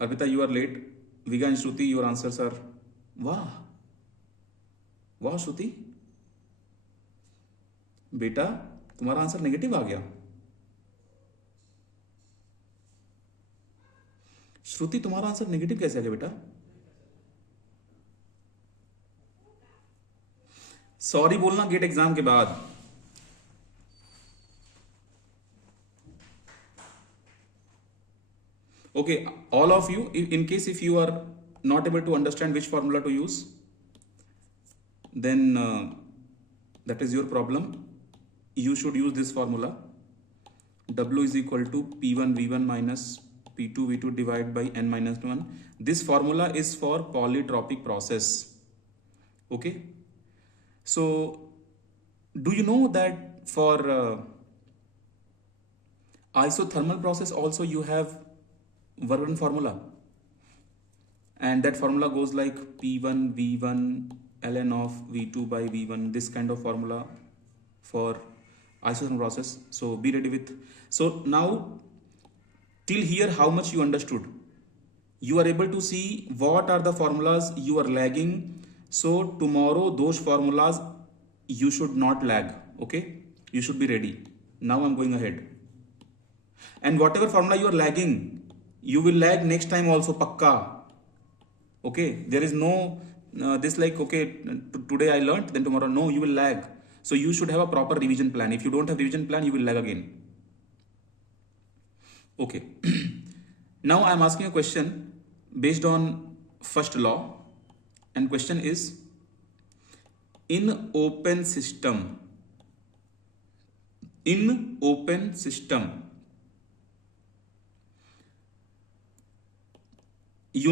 Arpita, you are late. Viga and Shruti, your answers are wow. Wow, Shruti. बेटा तुम्हारा answer negative आ गया. श्रुति तुम्हारा answer negative कैसे आ गया बेटा? Sorry बोलना gate exam के बाद. Okay, all of you, in case if you are not able to understand which formula to use, then that is your problem. You should use this formula. W is equal to P1 V1 minus P2 V2 divided by N minus 1. This formula is for polytropic process. Okay. So, do you know that for isothermal process also you have work done formula? And that formula goes like P1 V1 ln of V2 by V1, this kind of formula for isothermal process. So be ready with. So now till here how much you understood? You are able to see what are the formulas you are lagging. So tomorrow those formulas you should not lag. Okay, you should be ready. Now I'm going ahead. And whatever formula you are lagging, you will lag next time also, pakka. Okay, there is no this like, okay, today I learned, then tomorrow, no, you will lag. So you should have a proper revision plan. If you don't have revision plan, you will lag again. Okay. Now I am asking a question based on first law, and question is, in open system, you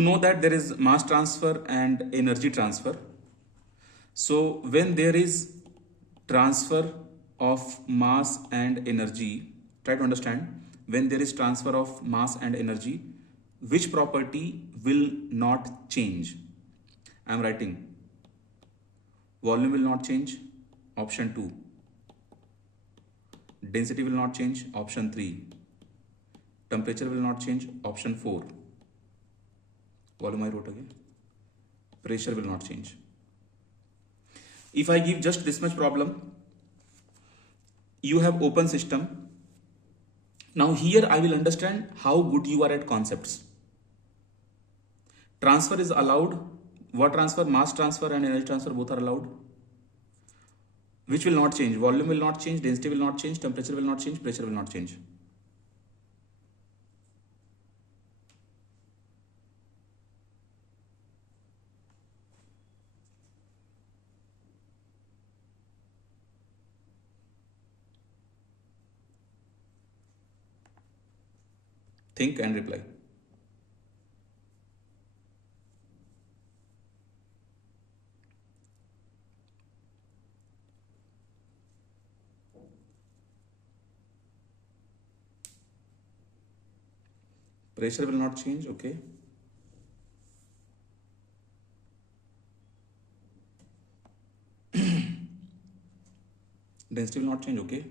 know that there is mass transfer and energy transfer. So when there is transfer of mass and energy, try to understand, when there is transfer of mass and energy, which property will not change? I am writing, volume will not change, option 2. Density will not change, option 3. Temperature will not change, option 4. Volume I wrote again. Pressure will not change. If I give just this much problem, you have open system. Now here I will understand how good you are at concepts. Transfer is allowed. What transfer? Mass transfer and energy transfer both are allowed. Which will not change? Volume will not change, density will not change, temperature will not change, pressure will not change. Think and reply. Pressure will not change, okay. Density will not change, okay.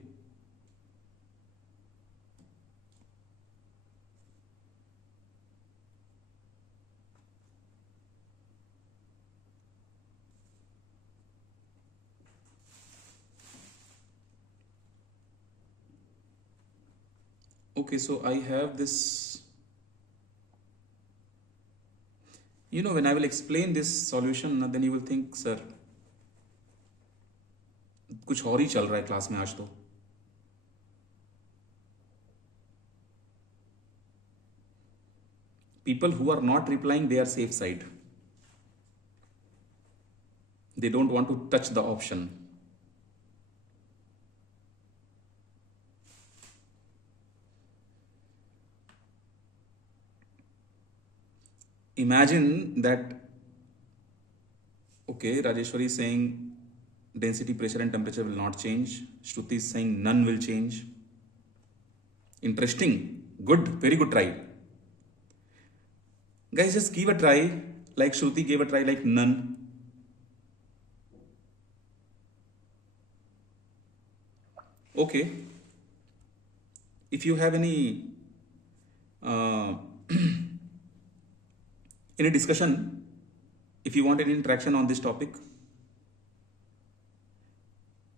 Okay, so I have this, when I will explain this solution, then you will think, sir, कुछ और ही चल रहा है class में आज तो. People who are not replying, they are safe side. They don't want to touch the option. Imagine that, okay, Rajeshwari is saying density, pressure and temperature will not change. Shruti is saying none will change. Interesting. Good. Very good try. Guys, just give a try like Shruti gave a try like none. Okay. If you have any any discussion, if you want any interaction on this topic.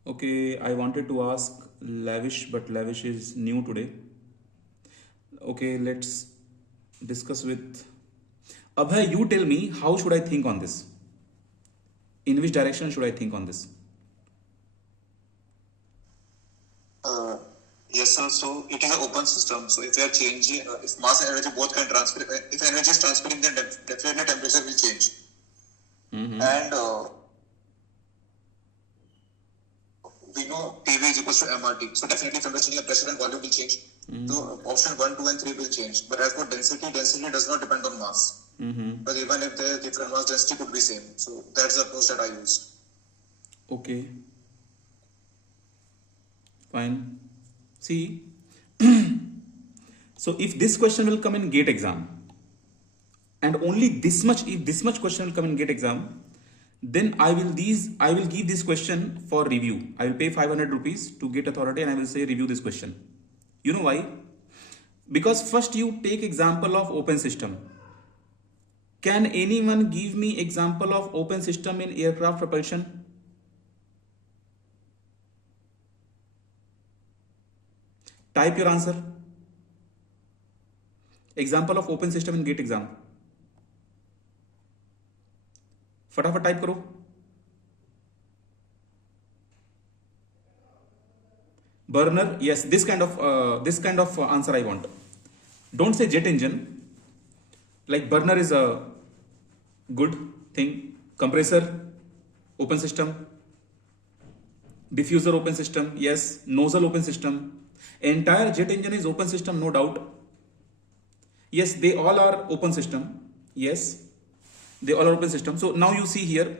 Okay, I wanted to ask Lavish, but Lavish is new today. Okay, let's discuss with Abhay. You tell me, how should I think on this? In which direction should I think on this? Yes, sir. So it is an open system. So if we are changing, if mass and energy both can transfer, if energy is transferring, then definitely temperature will change. And we know PV is equals to MRT. So definitely from the changing pressure and volume will change. So option 1, 2 and 3 will change. But as for density does not depend on mass. But even if the different mass, density could be same. So that's the approach that I used. Okay. Fine. See, so if this question will come in GATE exam, and only this much, if this much question will come in GATE exam, then I will give this question for review. I will pay 500 rupees to GATE authority and I will say review this question. You know why? Because first you take example of open system. Can anyone give me example of open system in aircraft propulsion? Type your answer. Example of open system in GATE exam. फटाफट type करो। Burner, yes, this kind of answer I want. Don't say jet engine. Like burner is a good thing. Compressor, open system. Diffuser, open system. Yes. Nozzle, open system. Entire jet engine is open system, no doubt. Yes, they all are open system. Yes, they all are open system. So now you see here.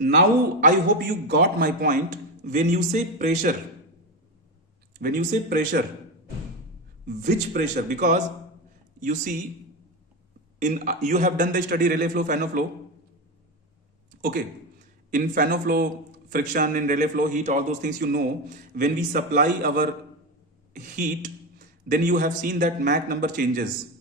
Now I hope you got my point. When you say pressure, which pressure? Because you see, you have done the study relay flow, Fano flow. Okay, in Fano flow, friction, in relay flow, heat, all those things you know. When we supply our heat, then you have seen that Mach number changes.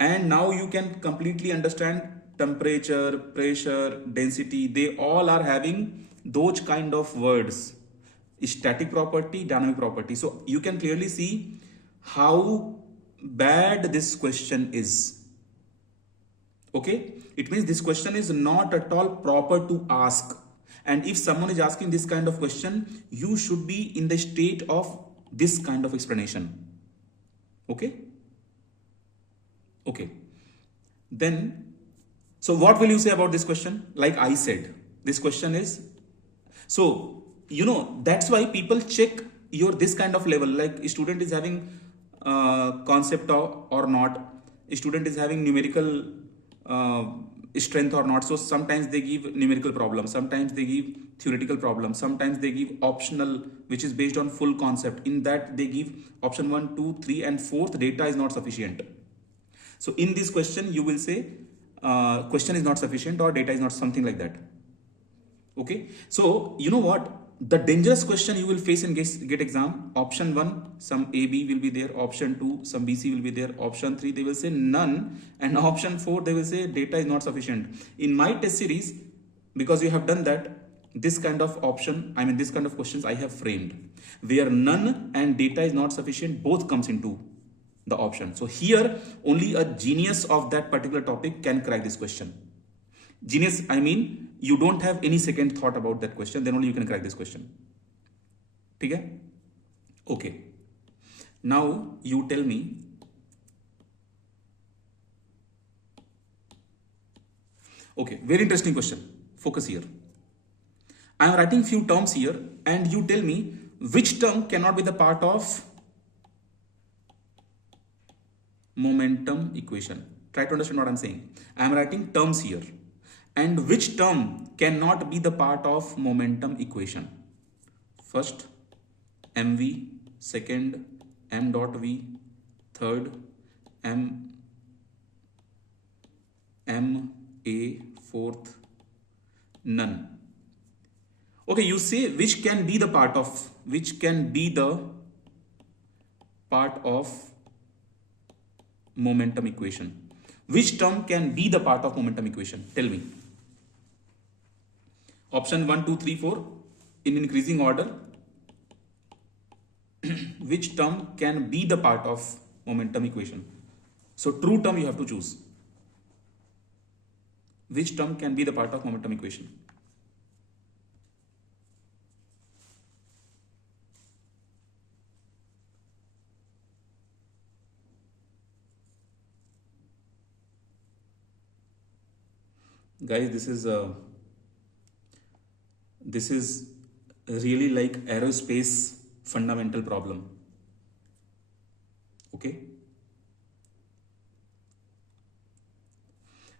And now you can completely understand temperature, pressure, density. They all are having those kind of words. Static property, dynamic property. So you can clearly see how bad this question is. Okay, it means this question is not at all proper to ask. And if someone is asking this kind of question, you should be in the state of this kind of explanation. Okay. Okay. Then, so what will you say about this question? Like I said, this question is, so you know, that's why people check your this kind of level, like a student is having concept or not, a student is having numerical strength or not. So sometimes they give numerical problems, sometimes they give theoretical problems, sometimes they give optional which is based on full concept. In that they give option 1, 2, 3 and 4th data is not sufficient. So in this question you will say question is not sufficient or data is not, something like that. Okay, so you know what, the dangerous question you will face in GATE exam, option 1 some AB will be there, option 2 some BC will be there, option 3 they will say none, and option 4 they will say data is not sufficient. In my test series, because you have done that, this kind of option, I mean this kind of questions I have framed, where none and data is not sufficient both comes into the option. So here only a genius of that particular topic can crack this question. Genius, I mean you don't have any second thought about that question, then only you can crack this question. Okay? Okay. Now you tell me, okay, very interesting question. Focus here. I am writing few terms here and you tell me which term cannot be the part of momentum equation. Try to understand what I am saying. I am writing terms here. And which term cannot be the part of momentum equation? First, mv, second, m dot v, third, m a, fourth, none. Okay, you say which can be the part of momentum equation. Which term can be the part of momentum equation? Tell me. Option 1, 2, 3, 4 in increasing order. Which term can be the part of momentum equation? So true term you have to choose. Which term can be the part of momentum equation? Guys, this is really like aerospace fundamental problem. Okay.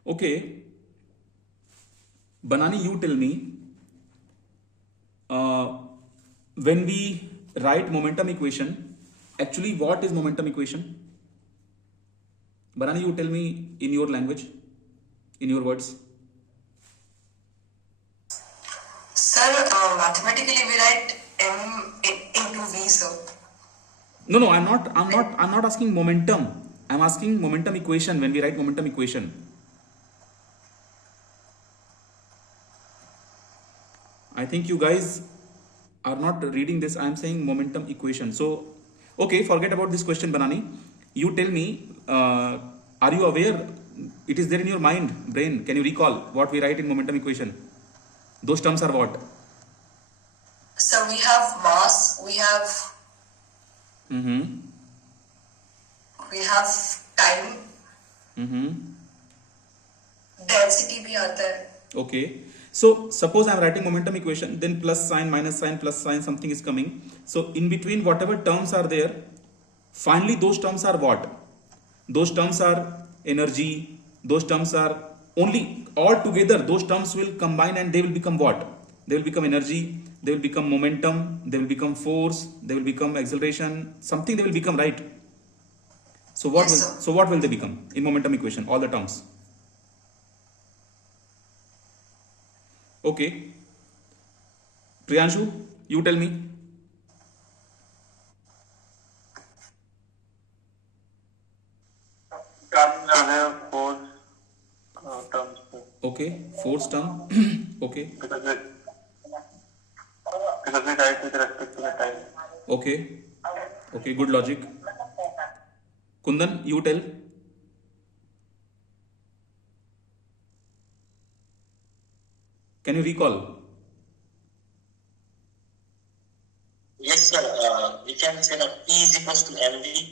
Okay. Banani, you tell me, when we write momentum equation, actually what is momentum equation? Banani, you tell me in your language, in your words. Sir, mathematically we write m into v, sir. No, I'm not asking momentum. I'm asking momentum equation. When we write momentum equation, I think you guys are not reading this. I'm saying momentum equation. So, okay, forget about this question, Banani. You tell me, are you aware it is there in your brain. Can you recall what we write in momentum equation? Those terms are what? So we have mass, we have time, density bhi aata hai. Okay. So suppose I am writing momentum equation, then plus sign, minus sign, plus sign, something is coming. So in between whatever terms are there, finally those terms are what? Those terms are energy. Those terms are only all together. Those terms will combine and they will become what? They will become energy. They will become momentum. They will become force. They will become acceleration. Something they will become, right? So what Yes, will sir. so what will they become in momentum equation? All the terms. Okay. Priyanshu, you tell me. Force terms Okay, force term. Okay, because we write with respect to the time. okay, okay, good logic. Kundan, you tell. Can you recall? Yes, sir. We can say that P is equals to mv.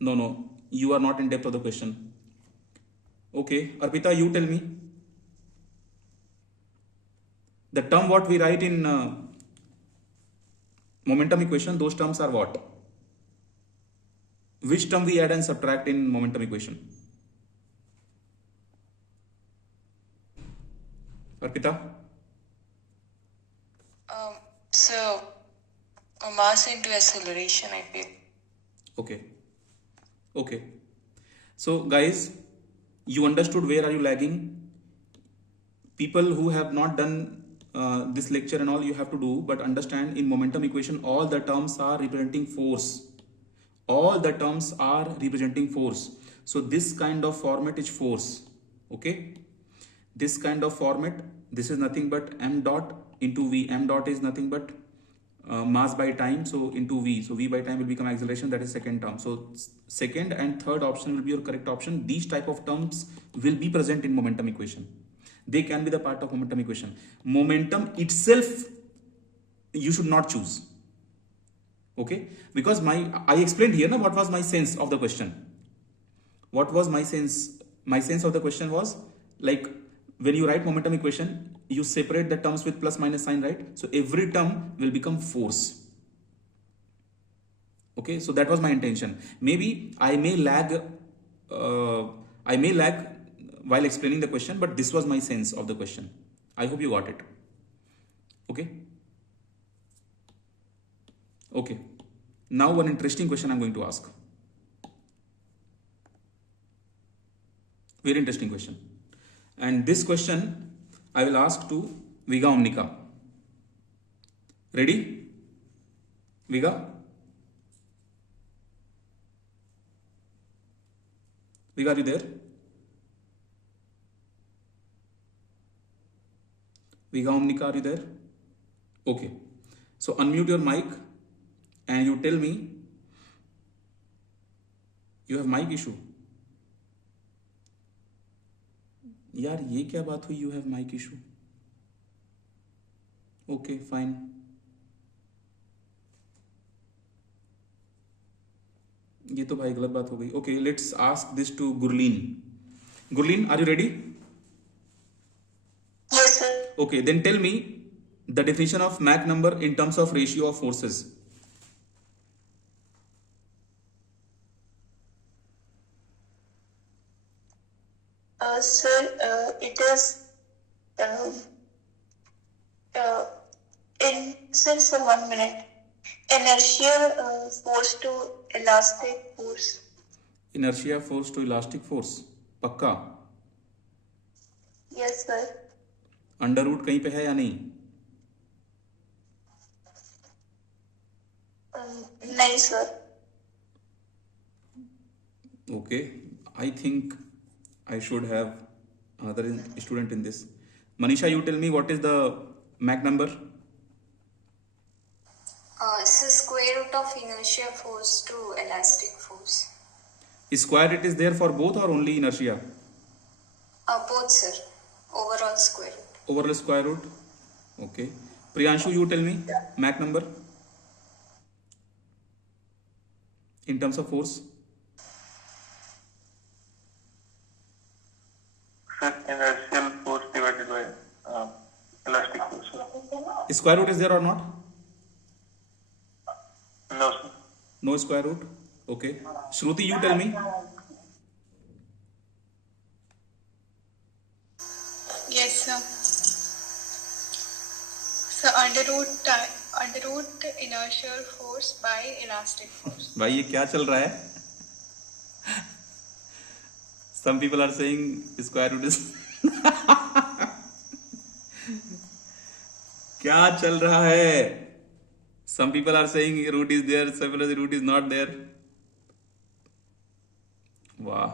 No, you are not in depth of the question. Okay, Arpita, you tell me. The term what we write in momentum equation, those terms are what? Which term we add and subtract in momentum equation? Arpita? So, mass into acceleration, I feel. Okay. So guys, you understood where are you lagging? People who have not done this lecture and all you have to do, but understand in momentum equation all the terms are representing force. All the terms are representing force. So this kind of format is force. Okay. This kind of format, this is nothing but m dot into v. M dot is nothing but mass by time, so into v. So v by time will become acceleration, that is second term. So second and third option will be your correct option. These type of terms will be present in momentum equation. They can be the part of momentum equation. Momentum itself you should not choose. Okay, because I explained here now what was my sense of the question. What was my sense? My sense of the question was like when you write momentum equation, you separate the terms with plus minus sign, right? So every term will become force. Okay, so that was my intention. Maybe I may lag while explaining the question, but this was my sense of the question. I hope you got it. Okay. Now one interesting question I'm going to ask. Very interesting question. And this question I will ask to Viga Omnica. Ready? Viga? Viga, are you there? Viga Omnica, are you there? Okay. So unmute your mic and you tell me you have mic issue. यार ये क्या बात हुई? You have mic issue. Okay, fine. ये तो भाई गलत बात हो गई. Okay, let's ask this to Gurleen. Gurleen, are you ready? Yes, sir. Okay, then tell me the definition of Mach number in terms of ratio of forces. Sir, it is since 1 minute, inertial force to elastic force. Inertia force to elastic force. पक्का? Yes, sir. Under root कहीं पे है या नहीं? नहीं, sir. Okay, I think I should have another student in this. Manisha, you tell me what is the Mach number? It's the square root of inertia force to elastic force. Is square root is there for both or only inertia? Both, sir. Overall square root. Overall square root. Okay. Priyanshu, you tell me Mach number in terms of force. Sir, inertial force divided by elastic force. Square root is there or not? No, sir. No square root. Okay. Shruti, you tell me. Yes, sir. So under root inertial force by elastic force. भाई ये क्या चल रहा है? Some people are saying square root is क्या चल रहा है? Some people are saying root is there, some people are saying root is not there. वाह,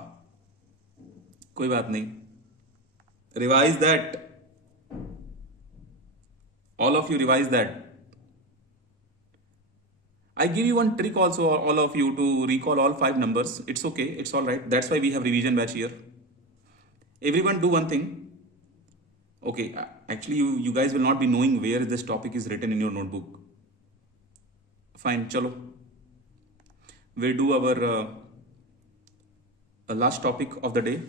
कोई बात नहीं. Revise that. All of you revise that. I give you one trick also, all of you, to recall all 5 numbers. It's okay, it's all right. That's why we have revision batch here. Everyone do one thing. Okay, actually you guys will not be knowing where this topic is written in your notebook. Fine, chalo. We'll do our last topic of the day.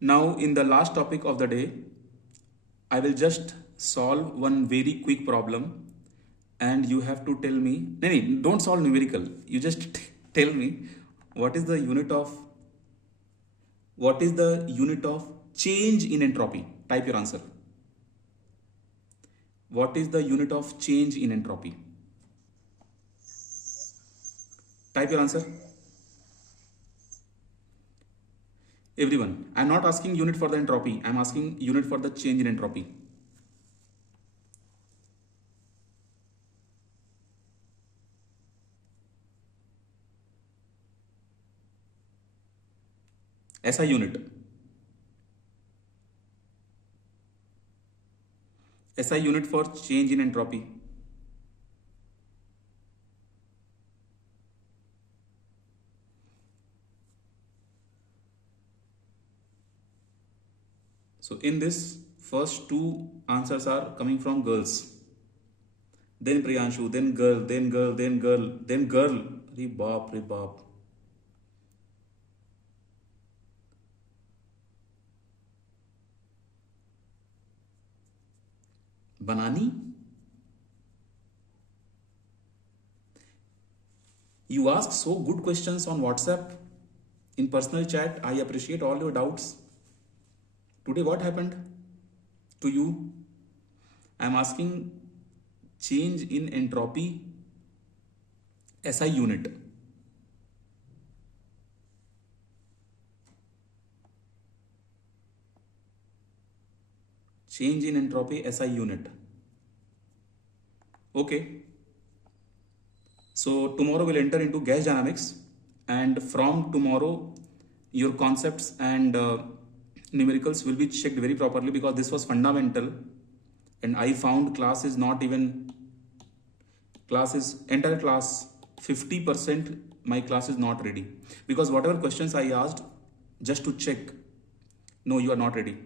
Now in the last topic of the day, I will just solve one very quick problem. And you have to tell me, no, don't solve numerical. You just tell me what is the unit of change in entropy. Type your answer. What is the unit of change in entropy? Type your answer. Everyone, I'm not asking unit for the entropy. I'm asking unit for the change in entropy. SI unit. SI unit for change in entropy. So in this, first 2 answers are coming from girls. Then Priyanshu, then girl, then girl, then girl, then girl. Re baap. Banani? You ask so good questions on WhatsApp, in personal chat. I appreciate all your doubts. Today what happened to you? I am asking change in entropy SI unit. Change in entropy SI unit. Okay. So tomorrow we'll enter into gas dynamics, and from tomorrow your concepts and numericals will be checked very properly, because this was fundamental and I found class is entire class 50% my class is not ready, because whatever questions I asked just to check, no, you are not ready.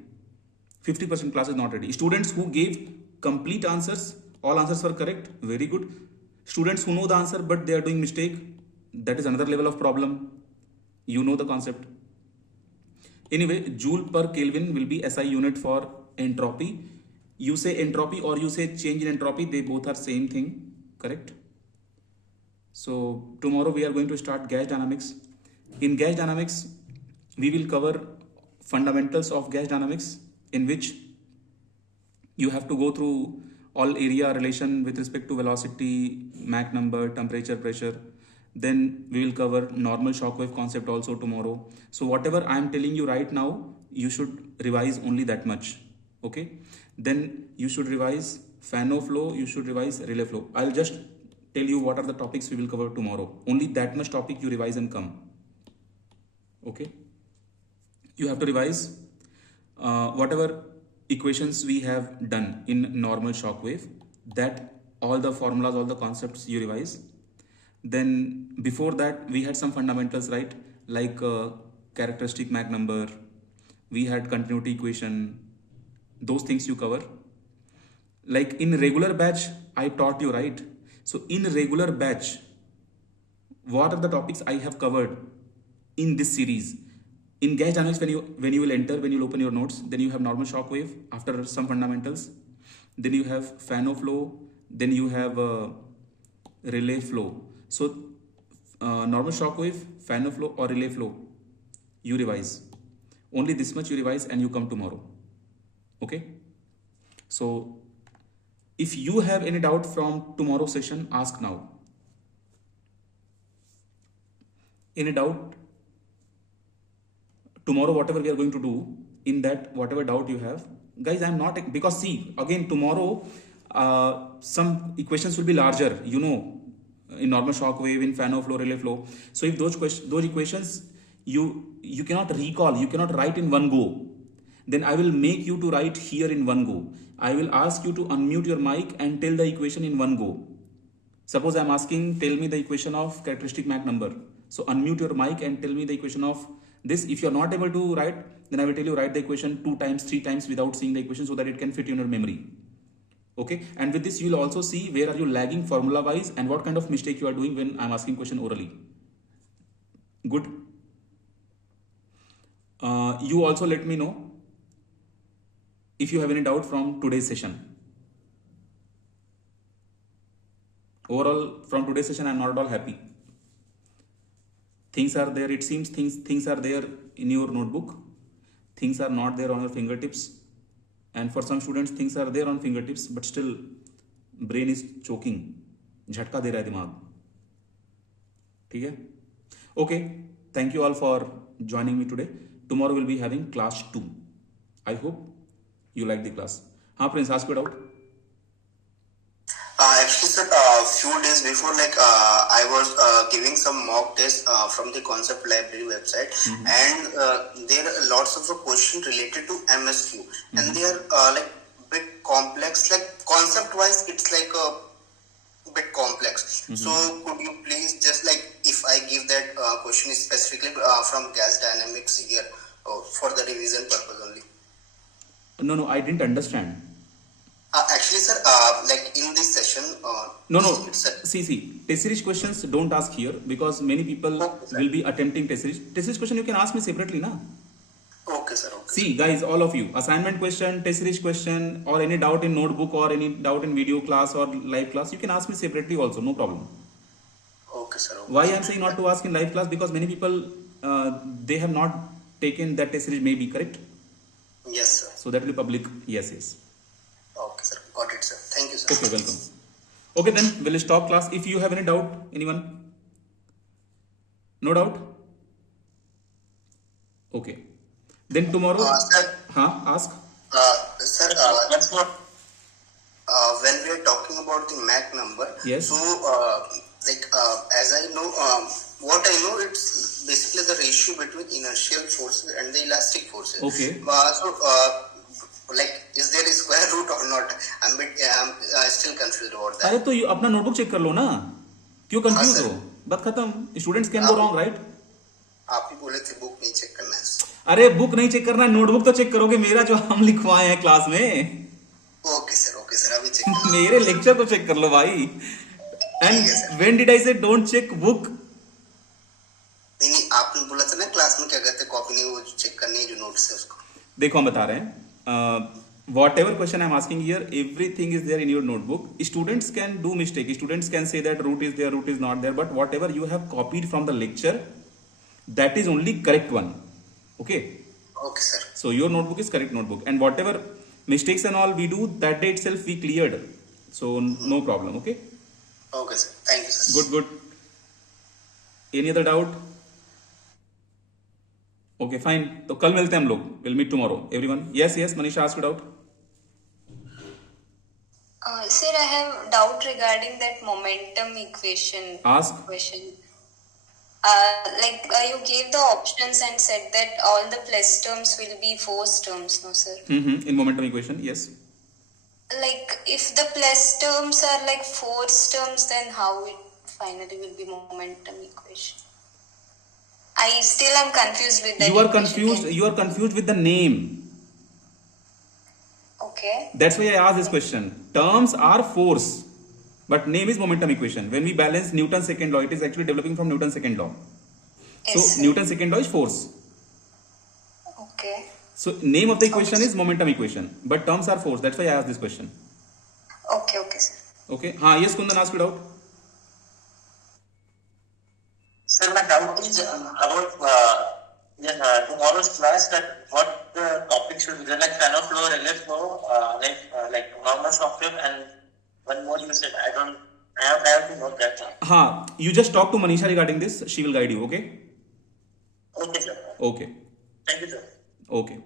50% class is not ready. Students who gave complete answers, all answers were correct, very good. Students who know the answer but they are doing mistake, that is another level of problem. You know the concept. Anyway, joule per Kelvin will be SI unit for entropy. You say entropy or you say change in entropy, they both are same thing, correct? So tomorrow we are going to start gas dynamics. In gas dynamics, we will cover fundamentals of gas dynamics, in which you have to go through all area relation with respect to velocity, Mach number, temperature, pressure. Then we will cover normal shockwave concept also tomorrow. So whatever I am telling you right now, you should revise only that much. Okay. Then you should revise Fano flow, you should revise relay flow. I'll just tell you what are the topics we will cover tomorrow. Only that much topic you revise and come. Okay. You have to revise whatever equations we have done in normal shockwave, that all the formulas, all the concepts you revise. Then before that we had some fundamentals, right? Like characteristic Mach number, we had continuity equation, those things you cover. Like in regular batch, I taught you, right? So in regular batch, what are the topics I have covered in this series? In gas dynamics, when you will open your notes, then you have normal shock wave after some fundamentals. Then you have Fano flow. Then you have relay flow. So normal shock wave, Fano flow or relay flow, you revise. Only this much you revise and you come tomorrow. Okay? So if you have any doubt from tomorrow session, ask now. Any doubt? Tomorrow, whatever we are going to do, in that, whatever doubt you have, guys, I'm not, because see, again, tomorrow, some equations will be larger, you know, in normal shock wave, in Fano flow, relay flow. So if those equations, you cannot recall, you cannot write in one go, then I will make you to write here in one go. I will ask you to unmute your mic and tell the equation in one go. Suppose I'm asking, tell me the equation of characteristic Mach number. So unmute your mic and tell me the equation of this. If you're not able to write, then I will tell you write the equation 2 times, 3 times without seeing the equation so that it can fit in your memory. Okay, and with this you will also see where are you lagging formula wise and what kind of mistake you are doing when I'm asking question orally. Good. You also let me know if you have any doubt from today's session. Overall, from today's session, I'm not at all happy. Things are there, it seems things are there in your notebook. Things are not there on your fingertips. And for some students, things are there on fingertips, but still brain is choking. झटका दे रहा है दिमाग. ठीक है? Okay, thank you all for joining me today. Tomorrow we'll be having class 2. I hope you like the class. हाँ Prince, ask your doubt. Actually, sir, a few days before, I was giving some mock tests from the concept library website, and there are lots of questions related to MSQ, and they are bit complex. Like concept wise, it's like a bit complex. So, could you please just if I give that question specifically from gas dynamics here for the revision purpose only? No, I didn't understand. Actually, sir, in this session... No. See, test series questions don't ask here because many people will be attempting test series. Test series question you can ask me separately, na? Okay, sir. Okay. See, guys, all of you, assignment question, test series question, or any doubt in notebook or any doubt in video class or live class, you can ask me separately also, no problem. Okay, sir. Okay. Why I'm saying not to ask in live class? Because many people, they have not taken that test series, maybe, correct? Yes, sir. So that will be public, yes. Okay, sir. Got it, sir. Thank you, sir. Okay, welcome. Okay, then we'll stop class. If you have any doubt, anyone? No doubt? Okay. Then tomorrow... Sir, ask. Sir, when we are talking about the Mach number, yes. So, as I know, what I know, it's basically the ratio between inertial forces and the elastic forces. Okay. Is there a square root or not? I'm still confused about that. अरे तो अपना notebook check कर लो ना, क्यों confuse हो? बात खत्म. Students can go wrong, right? आप ही बोले थे बुक नहीं चेक करना है. अरे बुक नहीं चेक करना है, नोटबुक तो चेक करोगे मेरा जो हम लिखवाए हैं क्लास में. ओके सर, अभी चेक मेरे लेक्चर को चेक कर लो भाई. एंड व्हेन डिड आई से डोंट चेक बुक? नहीं, आपने बोला था ना क्लास में क्या कहते हैं, कॉपी नहीं, वो चेक करनी है जो नोट्स है उसको. देखो हम बता रहे हैं, whatever question I'm asking here, everything is there in your notebook. Students can do mistake. Students can say that root is there, root is not there. But whatever you have copied from the lecture, that is only correct one. Okay? Okay, sir. So your notebook is correct notebook. And whatever mistakes and all we do, that day itself we cleared. So no problem. Okay? Okay, sir. Thank you, sir. Good. Any other doubt? Okay, fine. तो कल मिलते हैं हम लोग. We'll meet tomorrow. Everyone. Yes. Manisha, ask your doubt. Sir, I have doubt regarding that momentum equation. Ask. Question. You gave the options and said that all the plus terms will be force terms, no, sir? In momentum equation, yes. If the plus terms are force terms, then how it finally will be momentum equation? I still am confused with that. You are confused. You are confused with the name. Okay. That's why I asked this question. Terms are force, but name is momentum equation. When we balance Newton's second law, it is actually developing from Newton's second law. Yes, So Newton's second law is force. Okay. So name of the equation is momentum equation, but terms are force. That's why I asked this question. Okay, sir. Okay. Yes, Kundan, ask it out. Sir, my doubt is about tomorrow's class, that what the topic should be. Like fan of flow, relay flow, like normal software, and one more you said. I have to note that. You just talk to Manisha regarding this. She will guide you. Okay. Okay, sir. Okay. Thank you, sir. Okay.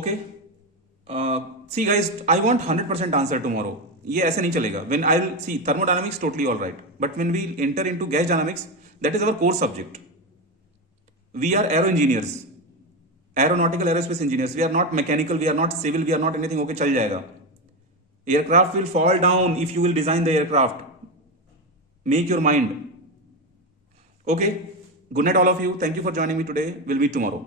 Okay. See guys, I want 100% answer tomorrow. ये ऐसे नहीं चलेगा. When I will see thermodynamics, totally all right. But when we enter into gas dynamics, that is our core subject. We are aero engineers, aeronautical aerospace engineers. We are not mechanical. We are not civil. We are not anything. Okay, चल जाएगा. Aircraft will fall down if you will design the aircraft. Make your mind. Okay. Good night, all of you. Thank you for joining me today. We'll meet tomorrow.